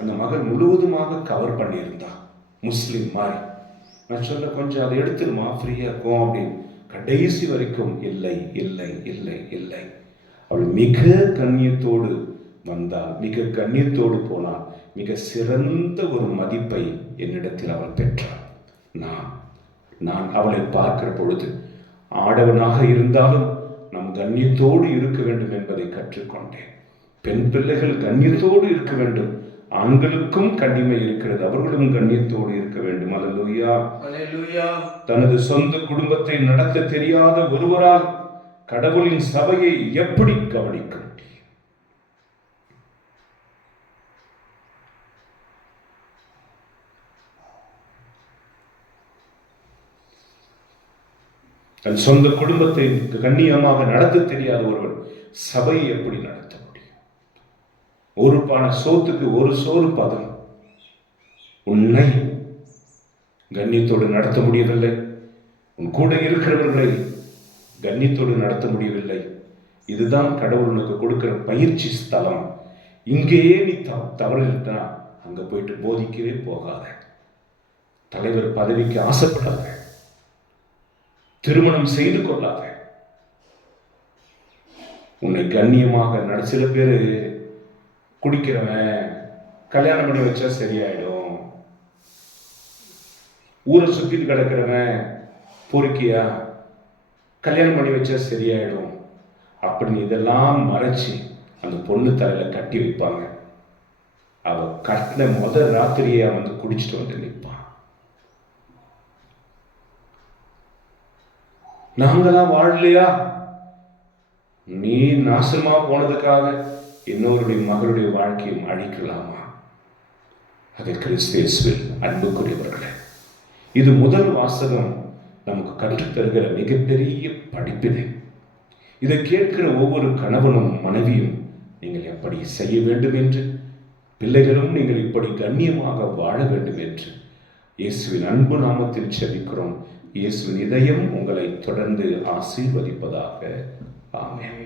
அந்த மகள் முழுவதுமாக கவர் பண்ணியிருந்தா, முஸ்லிம் மாதிரி. நான் சொல்ல, கொஞ்சம் அதை எடுத்துருமா, ஃப்ரீயா இருக்கும் அப்படின்னு. கடைசி வரைக்கும் இல்லை இல்லை இல்லை இல்லை. அவள் மிக கண்ணியத்தோடு வந்தாள், மிக கண்ணியத்தோடு போனாள். மிக சிறந்த ஒரு மதிப்பை என்னிடத்தில் அவள் பெற்றாள். நான் அவளை பார்க்கிற பொழுது ஆடவனாக இருந்தாலும் நாம் கண்ணியத்தோடு இருக்க வேண்டும் என்பதை கற்றுக்கொண்டேன். பெண் பிள்ளைகள் கண்ணியத்தோடு இருக்க வேண்டும். ஆண்களுக்கும் கண்ணிமை இருக்கிறது, அவர்களும் கண்ணியத்தோடு இருக்க வேண்டும். அல்லேலூயா, அல்லேலூயா. தனது சொந்த குடும்பத்தை நடத்த தெரியாத ஒருவரால் கடவுளின் சபையை எப்படி கவனிக்கும்? தன் சொந்த குடும்பத்தை கண்ணியமாக நடத்த தெரியாத ஒருவன் சபையை எப்படி நடத்த முடியும்? ஒரு பானை சோத்துக்கு ஒரு சோறு பதம். உன்னை கண்ணியத்தோடு நடத்த முடியவில்லை, உன் கூட இருக்கிறவர்களை கண்ணியத்தோடு நடத்த முடியவில்லை. இதுதான் கடவுள் உனக்கு கொடுக்கிற பயிற்சி ஸ்தலம். இங்கேயே நீ தவறிட்டா அங்க போயிட்டு போதிக்கவே போகாத. தலைவர் பதவிக்கு ஆசைப்படாத. திருமணம் செய்து கொள்ளாத. உன்னை கண்ணியமாக சில பேர் குடிக்கிறவன் கல்யாணம் பண்ணி வச்சா சரியாயிடும், ஊரை சுத்திட்டு கிடக்கிறவன் பொறுக்கியா கல்யாணம் பண்ணி வச்சா சரியாயிடும் அப்படின்னு இதெல்லாம் மறைச்சு அந்த பொண்ணு தலையில கட்டி வைப்பாங்க. அவ கட்டின முதல் ராத்திரியே அவன் வந்து குடிச்சிட்டு வந்து நிற்பான். நாங்களாம் வாழலையா? நீ நாசமா போனதுக்காக இன்னொருடைய மகளுடைய வாழ்க்கையும் அழிக்கலாமா? அதை கிறிஸ்துவில் அன்புக்குரியவர்களே, இது முதல் வாசகம் நமக்கு கற்றுத்தருகிற மிகப்பெரிய படிப்பினை. இதை கேட்கிற ஒவ்வொரு கணவனும் மனைவியும் நீங்கள் எப்படி செய்ய வேண்டும் என்று, பிள்ளைகளும் நீங்கள் இப்படி கண்ணியமாக வாழ வேண்டும் என்று இயேசுவின் அன்பு நாமத்தில் செபிக்கிறோம். இயேசுவின் இதயம் உங்களை தொடர்ந்து ஆசீர்வதிப்பதாக. ஆமென்.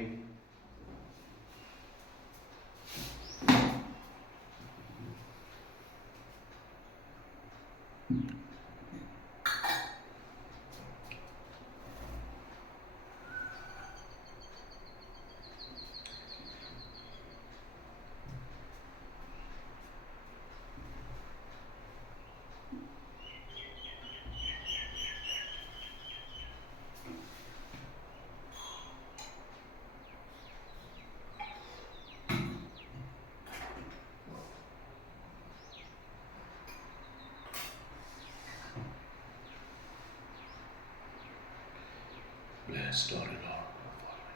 Blessed are you, Lord, our Father.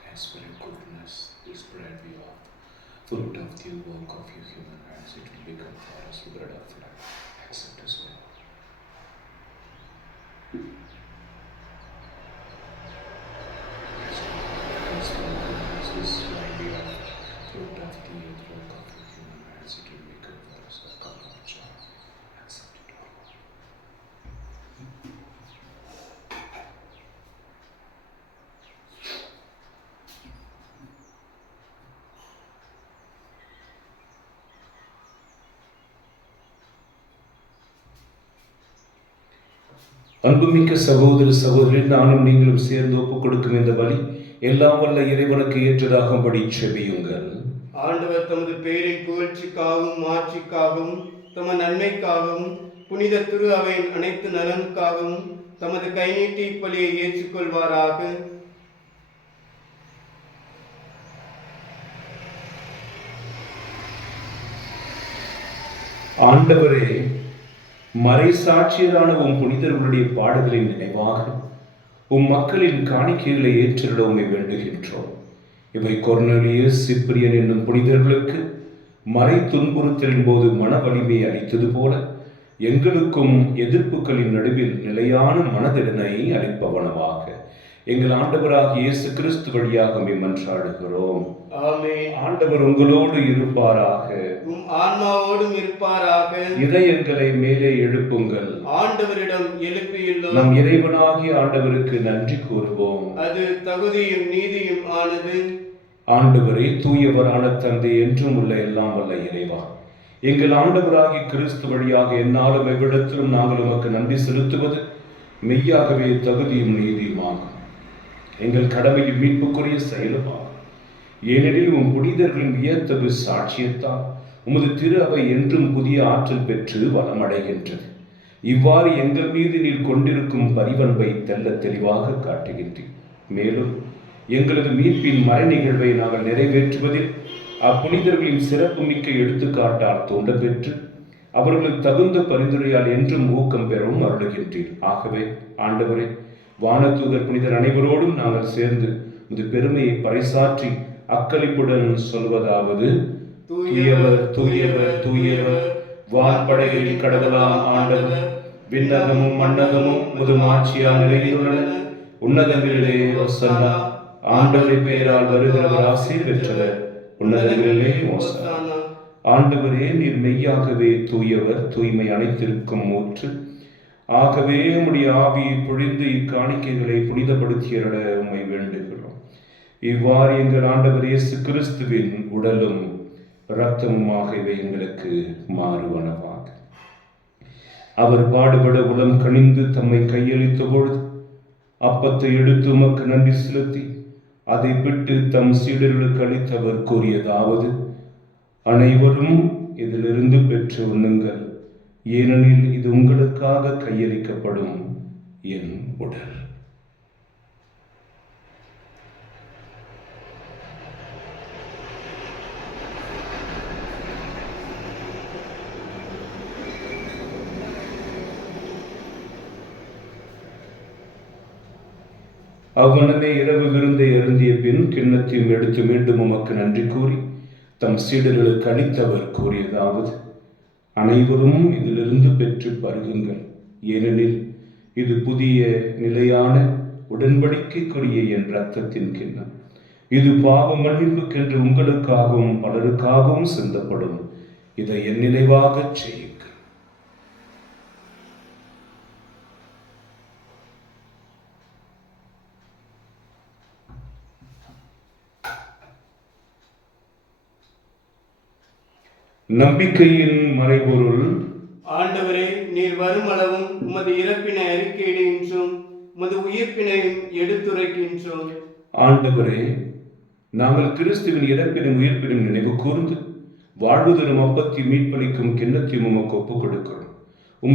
Thanks for your goodness. This bread we offer, fruit of the work of your human hands, it will become for us the bread of life. Accept us, Lord. Thanks for your goodness. This bread we offer, fruit of the work of your human hands, it will become for us the cup of joy. Accept it, Lord. அன்புமிக்க சகோதர சகோதரில் நானும் நீங்களும் சேர்ந்து ஒப்புக் கொடுக்கும் இந்த பலி எல்லாம் வல்ல இறைவனுக்கு ஏற்றதாகும்படி செபியுங்கள். ஆண்டவர் தமது பெயரின் புகழ்ச்சிக்காகவும் மாட்சிக்காகவும் தமது நன்மைக்காகவும் புனித திரு அவையின் அனைத்து நலனுக்காகவும் தமது கை நீட்டி பலியை ஏற்றுக்கொள்வாராக. ஆண்டவரே, மறை சாட்சியரான உம் புனிதர்களுடைய பாடுகளின் நினைவாக உம் மக்களின் காணிக்கைகளை ஏற்றிட உம்மை வேண்டுகின்றோம். இவை கொர்நேலியஸ், சிப்ரியன் என்னும் புனிதர்களுக்கு மறை துன்புறுத்தலின் போது மன வலிமையை அளித்தது போல எங்களுக்கும் எதிர்ப்புகளின் நடுவில் நிலையான மனதிடனை அளிப்பவனமாக எங்கள் ஆண்டவராகிய இயேசு கிறிஸ்து வழியாக மன்றாடுகிறோம். ஆமென். ஆண்டவர் உங்களோடு இருப்பாராக. உம் ஆன்மாவோடும் இருப்பாராக. இதயங்களை மேலே எழுப்புங்கள். ஆண்டவரிடம் எழுப்பியுள்ளோம். நம் இறைவனாகிய ஆண்டவருக்கு நன்றி கூறுவோம். அது தகுதியும் நீதியும் ஆனது. ஆண்டவரே, தூயவரான தந்தை, என்றும் உள்ள எல்லாம் வல்ல இறைவா, எங்கள் ஆண்டவராகிய கிறிஸ்து வழியாக எந்நாளும் எவ்விடத்திலும் நாங்கள் உமக்கு நன்றி செலுத்துவது மெய்யாகவே தகுதியும் நீதியுமாகும். எங்கள் கடமையில் மீட்புக்குரிய செயலுமாகும். ஏனெனில் உம் புனிதர்களின் வியத்தகு சாட்சியத்தால் உமது திரு அவை என்றும் புதிய ஆற்றல் பெற்று வளமடைகின்றது. இவ்வாறு எங்கள் மீது நீர் கொண்டிருக்கும் பரிவன்பை தெல்ல தெளிவாக காட்டுகின்றீர். மேலும் எங்களது மீட்பின் மறை நிகழ்வை நாங்கள் நிறைவேற்றுவதில் அப்புனிதர்களின் சிறப்பு மிக்க எடுத்துக்காட்டால் தோன்ற பெற்று அவர்களுக்கு தகுந்த பரிந்துரையால் என்றும் ஊக்கம் பெறவும் அருளுகின்றீர். ஆகவே ஆண்டவரே, வானதூதர் புனிதர் அனைவரோடும் நாங்கள் சேர்ந்து இந்த பெருமையை பறைசாற்றி அக்களிப்புடன் சொல்வதாவது: தூயவர் தூயவர் தூயவர், வான்படைகளில் கடவுளாம் ஆண்டவர், விண்ணகமும் மண்ணகமும் முதுமாட்சியால் நிறைந்துள்ளன. உன்னதங்களிலே ஓசன்னா. ஆண்டவரின் பெயரால் வருகிறவர் ஆசீர் பெற்றவர். உன்னதங்களிலே ஓசன்னா. ஆண்டவரே, நீர் மெய்யாகவே தூயவர், தூய்மை அனைத்திற்கும் ஊற்று. ஆகவே உம்முடைய ஆவியை பொழிந்து இக்காணிக்கைகளை புனிதப்படுத்தியருட உம்மை வேண்டுகிறோம். இவ்வாறு எங்கள் ஆண்டவர் இயேசு கிறிஸ்துவின் உடலும் இரத்தமுமாக இவை எங்களுக்கு மாறுவனவாக. அவர் பாடுபட உளம் கனிந்து தம்மை கையளித்த பொழுது அப்பத்தை எடுத்து உமக்கு நன்றி செலுத்தி அதை விட்டு தம் சீடர்களுக்கு அளித்தவர் கூறியதாவது: அனைவரும் இதிலிருந்து பெற்று உண்ணுங்கள், ஏனெனில் இது உங்களுக்காக கையளிக்கப்படும் என் உடல். அவ்வனமே இரவு விருந்தை அருந்திய பின் கிண்ணத்தையும் எடுத்து மீண்டும் உமக்கு நன்றி கூறி தம் சீடர்களுக்கு அளித்தவர் கூறியதாவது: அனைவரும் இதிலிருந்து பெற்று பருகுங்கள், ஏனெனில் இது புதிய நிலையான உடன்படிக்கைக்குரிய என் இரத்தத்தின் கிண்ணம். இது பாவ மன்னிப்புக்கென்று உங்களுக்காகவும் பலருக்காகவும் சிந்தப்படும். இதை என் நினைவாகச் செய்யுங்கள். நம்பிக்கையின் மறைபொருள். ஆண்டவரே, நீர் வருமளவும் உமது இறப்பினை அறிக்கையிடுகின்றோம், உமது உயிர்ப்பினையும் எடுத்துரைக்கின்றோம். ஆண்டவரே, நாங்கள் கிறிஸ்துவின் இறப்பினும் உயிர்ப்பினும் நினைவு கூர்ந்து வாழ்வு தரும் அப்பத்தை மீட்பளிக்கும் கிண்ணத்தையும் உமக்கு ஒப்புக் கொடுக்கிறோம்.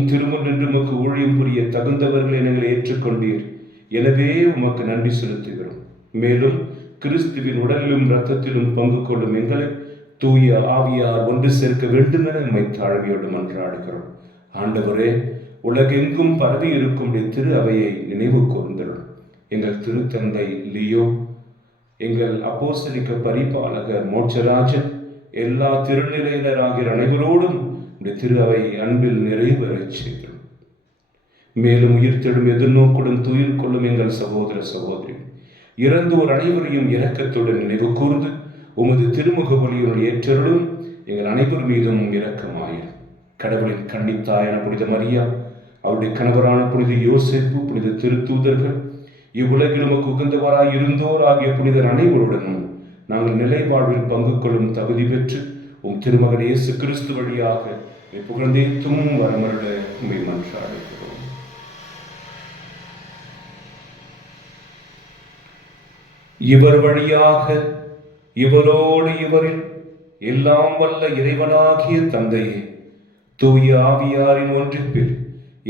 திருமுன் நின்று உமக்கு ஊழியம் புரிய தகுந்தவர்களை நீங்கள் ஏற்றுக்கொண்டீர். எனவே உமக்கு நன்றி செலுத்துகிறோம். மேலும் கிறிஸ்துவின் உடலிலும் இரத்தத்திலும் பங்கு கொள்ளும் எங்களை தூய ஆவியார் ஒன்று சேர்க்க வேண்டும் என நம்மை தாழ்மையோடு மன்றாடுகிறோம். ஆண்டவரே, உலகெங்கும் பரவி இருக்கும் திரு அவையை நினைவு கூர்ந்தருள். எங்கள் திருத்தந்தை லியோ, எங்கள் அப்போஸ்தலிக்க பரிபாலகர் மோட்சராஜன், எல்லா திருநிலையினராகிய அனைவரோடும் திரு அவை அன்பில் நிறைவேறச் செய்தோம். மேலும் உயிர்த்தெழும் எதிர்நோக்குடன் துயில் கொள்ளும் எங்கள் சகோதர சகோதரி இறந்தோர் அனைவரையும் இரக்கத்துடன் நினைவு கூர்ந்து உமது திருமுக ஒளியுடன் ஏற்றருளும். எங்கள் அனைவர் மீதும் இரக்கமாயிரும். கடவுளின் கன்னித்தாயான புனித மரியா, அவருடைய கணவரான புனித யோசேப்பு, புனித திருத்தூதர்கள், இவ்வுலகில் உமக்கு உகந்தவராய் இருந்தோர் ஆகிய புனிதர் அனைவருடனும் நாங்கள் நிலை வாழ்வில் பங்கு கொள்ளும் தகுதி பெற்று திருமகன் இயேசு கிறிஸ்து வழியாக புகழ்ந்தேத்தும் வரமருள உம்மை மன்றாடுகிறோம். இவர் வழியாக இவரோடு இவரில் எல்லாம் வல்ல இறைவனாகிய தந்தையே, தூய ஆவியாரின் ஒன்றிப்பில்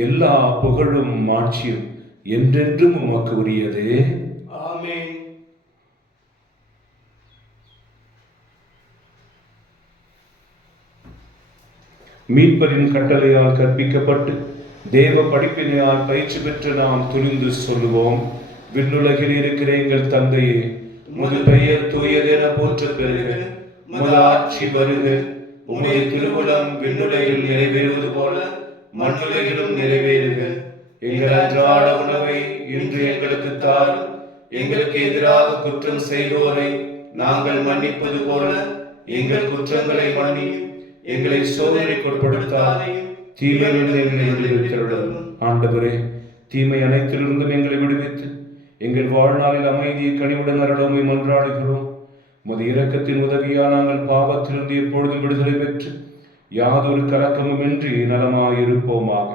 எல்லா புகழும் மாட்சியும் என்றென்றும் உமக்கு உரியதே. ஆமென். மீட்பரின் கட்டளையால் கற்பிக்கப்பட்டு தேவ படிப்பினையால் பயிற்சி பெற்று நாம் துணிந்து சொல்லுவோம். விண்ணுலகில் இருக்கிற எங்கள் தந்தையே, உமது பெயர் தூயதென போற்றப் பெறுக. உமது ஆட்சி வருக. உம்முடைய திருவுளம் விண்ணுலகில் நிறைவேறுவது போல மண்ணுலகிலும் நிறைவேறுக. எங்கள் அன்றாட உணவை இன்று எங்களுக்கு தாரும். எங்களுக்கு எதிராக குற்றம் செய்தோரை நாங்கள் மன்னிப்பது போல எங்கள் குற்றங்களை மன்னியும். எங்களை சோதனைக்கு உட்படுத்தாதையும் தீமையிலிருந்து எங்களை விடுவித்தருளும். ஆண்டவரே, தீமை அனைத்திலிருந்தும் எங்களை விடுவித்து எங்கள் வாழ்நாளில் அமைதியை கனிவுடன் அருளுமை மன்றாடுகிறோம். உமது இரக்கத்தின் உதவியால் நாங்கள் பாவத்திலிருந்து எப்பொழுதும் விடுதலை பெற்று யாதொரு கலக்கமும் இன்றி நலமாயிருப்போமாக.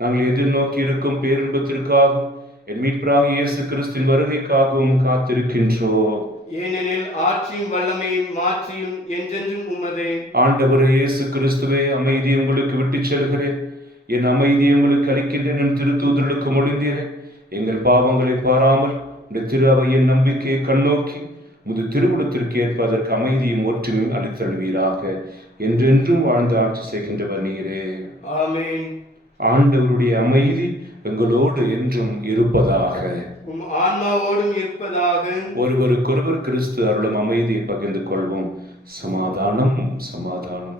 நாங்கள் எதிர்நோக்கி இருக்கும் பேரின்பத்திற்காகவும் என் மீட்பராகிய இயேசு கிறிஸ்துவின் வருகைக்காகவும் காத்திருக்கின்றோம். ஏனெனில் ஆட்சியும் வல்லமையும் மாற்றியும் என்றென்றும் உமதே. ஆண்டவரே இயேசு கிறிஸ்துவே, அமைதியை உங்களுக்கு விட்டுச் செல்கிறேன், என் அமைதியை உங்களுக்கு அளிக்கின்றேன் என் திருத்தூதர்களுக்கு மொழிந்தீரேன். எங்கள் பாவங்களை பாராமல் இந்த திரு அவையின் நம்பிக்கையை கண்ணோக்கி முது திருவுளத்திற்கு ஏற்ப அதற்கு அமைதியும் ஒற்றுமையும் அளித்தழுவீராக. என்றென்றும் வாழ்ந்து ஆட்சி செய்கின்றவர் நீரே. ஆமென். ஆண்டவருடைய அமைதி எங்களோடு என்றும் இருப்பதாக. ஆன்மாவோடும் இருப்பதாக. ஒருவருக்கொருவர் கிறிஸ்து அருளும் அமைதியை பகிர்ந்து கொள்வோம். சமாதானம், சமாதானம்,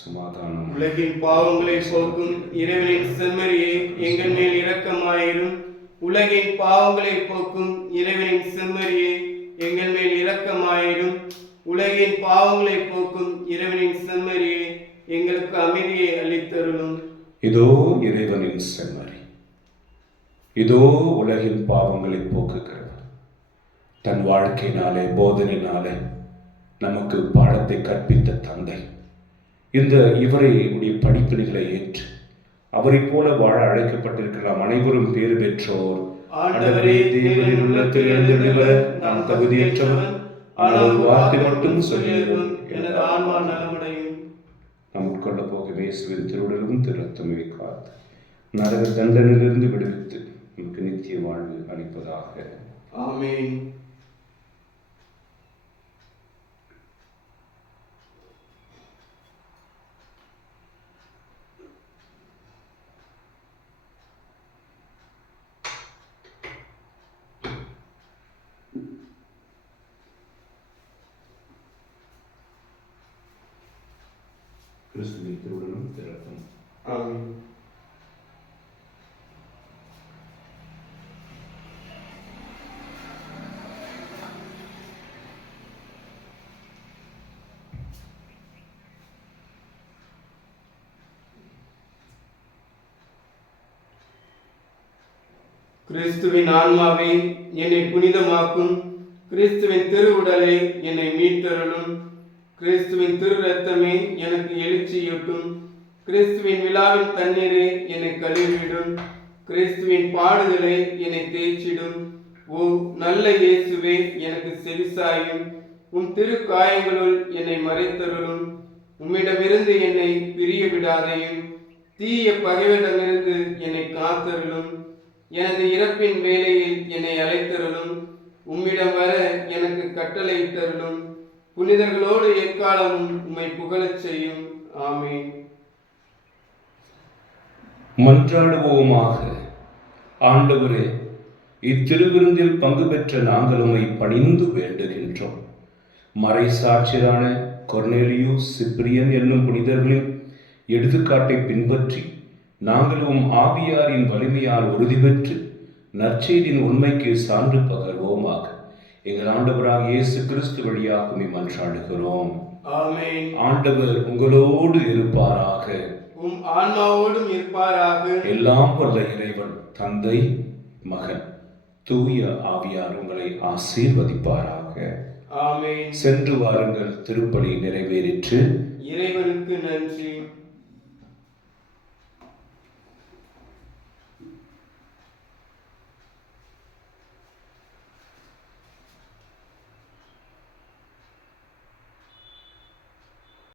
சமாதானம். உலகின் பாவங்களை போக்கும் இறைவனின் செம்மறியே, எங்கள் மேல் இரக்கமாயிரும். உலகின் பாவங்களை போக்கும் இறைவனின் செம்மறியே, எங்கள் மேல் இரக்கமாயிரும். உலகின் பாவங்களை போக்கும் இறைவனின் செம்மறியே, எங்களுக்கு அமைதியை அளித்தருளும். இதோ இறைவனின் செம்மறி, இதோ உலகின் பாவங்களை போக்குகிறவர். தன் வாழ்க்கையினாலே போதனையினாலே நமக்கு பாடத்தை கற்பித்த தந்தை, இந்த இவரை உடைய படிப்பினைகளை ஏற்று அவரை போல வாழ அழைக்கப்பட்டிருக்கிற நாம் அனைவரும் பேறு பெற்றோர். ஆண்டவரே, தேவனின் உள்ளத்தில் எழுந்திருக்க நான் தகுதியற்றவன், ஆனால் ஒரு வார்த்தை மட்டும் சொல்லிடுவோம், எனது ஆன்மா நலமடையும். நாம் உட்கொள்ள போகும் இயேசுவின் திருவுடலும் திருரத்தமை காத்து நரக தண்டனிலிருந்து விடுவித்து நமக்கு நித்திய வாழ்வு அளிப்பதாக. ஆமென். கிறிஸ்துவின் திருவுடலும் திருரத்தம். ஆமென். கிறிஸ்துவின் ஆன்மாவை என்னை புனிதமாக்கும். கிறிஸ்துவின் திருவுடலை என்னை மீட்டருளும். கிறிஸ்துவின் திரு ரத்தமே எனக்கு எழுச்சியூட்டும். கிறிஸ்துவின் விழாவின் தண்ணீரே என்னை கழுவிடும். கிறிஸ்துவின் பாடுகளே என்னை தேய்ச்சிடும். ஓ நல்ல இயேசுவே, எனக்கு செவிசாயும். உம் திரு காயங்களுள் என்னை மறைத்தருளும். உம்மிடமிருந்து என்னை பிரிய விடாதையும். தீய பகைவரிடமிருந்து என்னை காத்தருளும். எனது இறப்பின் வேளையில் என்னை அழைத்தருளும். உம்மிடம் வர எனக்கு கட்டளையிட்டருளும். புனிதர்களோடு எக்காலமும் உம்மை புகழச் செய்யும். ஆமென். மன்றாடுவோமாக. ஆண்டவரே, இத்திருவிருந்தில் பங்கு பெற்ற நாங்கள் உம்மை பணிந்து வேண்டுகின்றோம். மறை சாட்சியரான கொர்னேலியூஸ், சிப்ரியன் என்னும் புனிதர்களின் எடுத்துக்காட்டை பின்பற்றி நாங்களும் ஆவியாரின் வலிமையால் உறுதி பெற்று நற்செய்தியின் உண்மைக்கு சான்று பகர்வோமாக. எங்கள் ஆண்டவராக இயேசு கிறிஸ்து வழியாக உம்மை மன்றாடுகிறோம். ஆமென். ஆண்டவர் உங்களோடு இருப்பாராக. உம் ஆன்மாவோடும் இருப்பாராக. எல்லாம் வல்ல இறைவன் தந்தை, மகன், தூய ஆவியார் உங்களை ஆசீர்வதிப்பாராக. ஆமென். சென்று வாருங்கள், திருப்பலி நிறைவேறிற்று. இறைவனுக்கு நன்றி.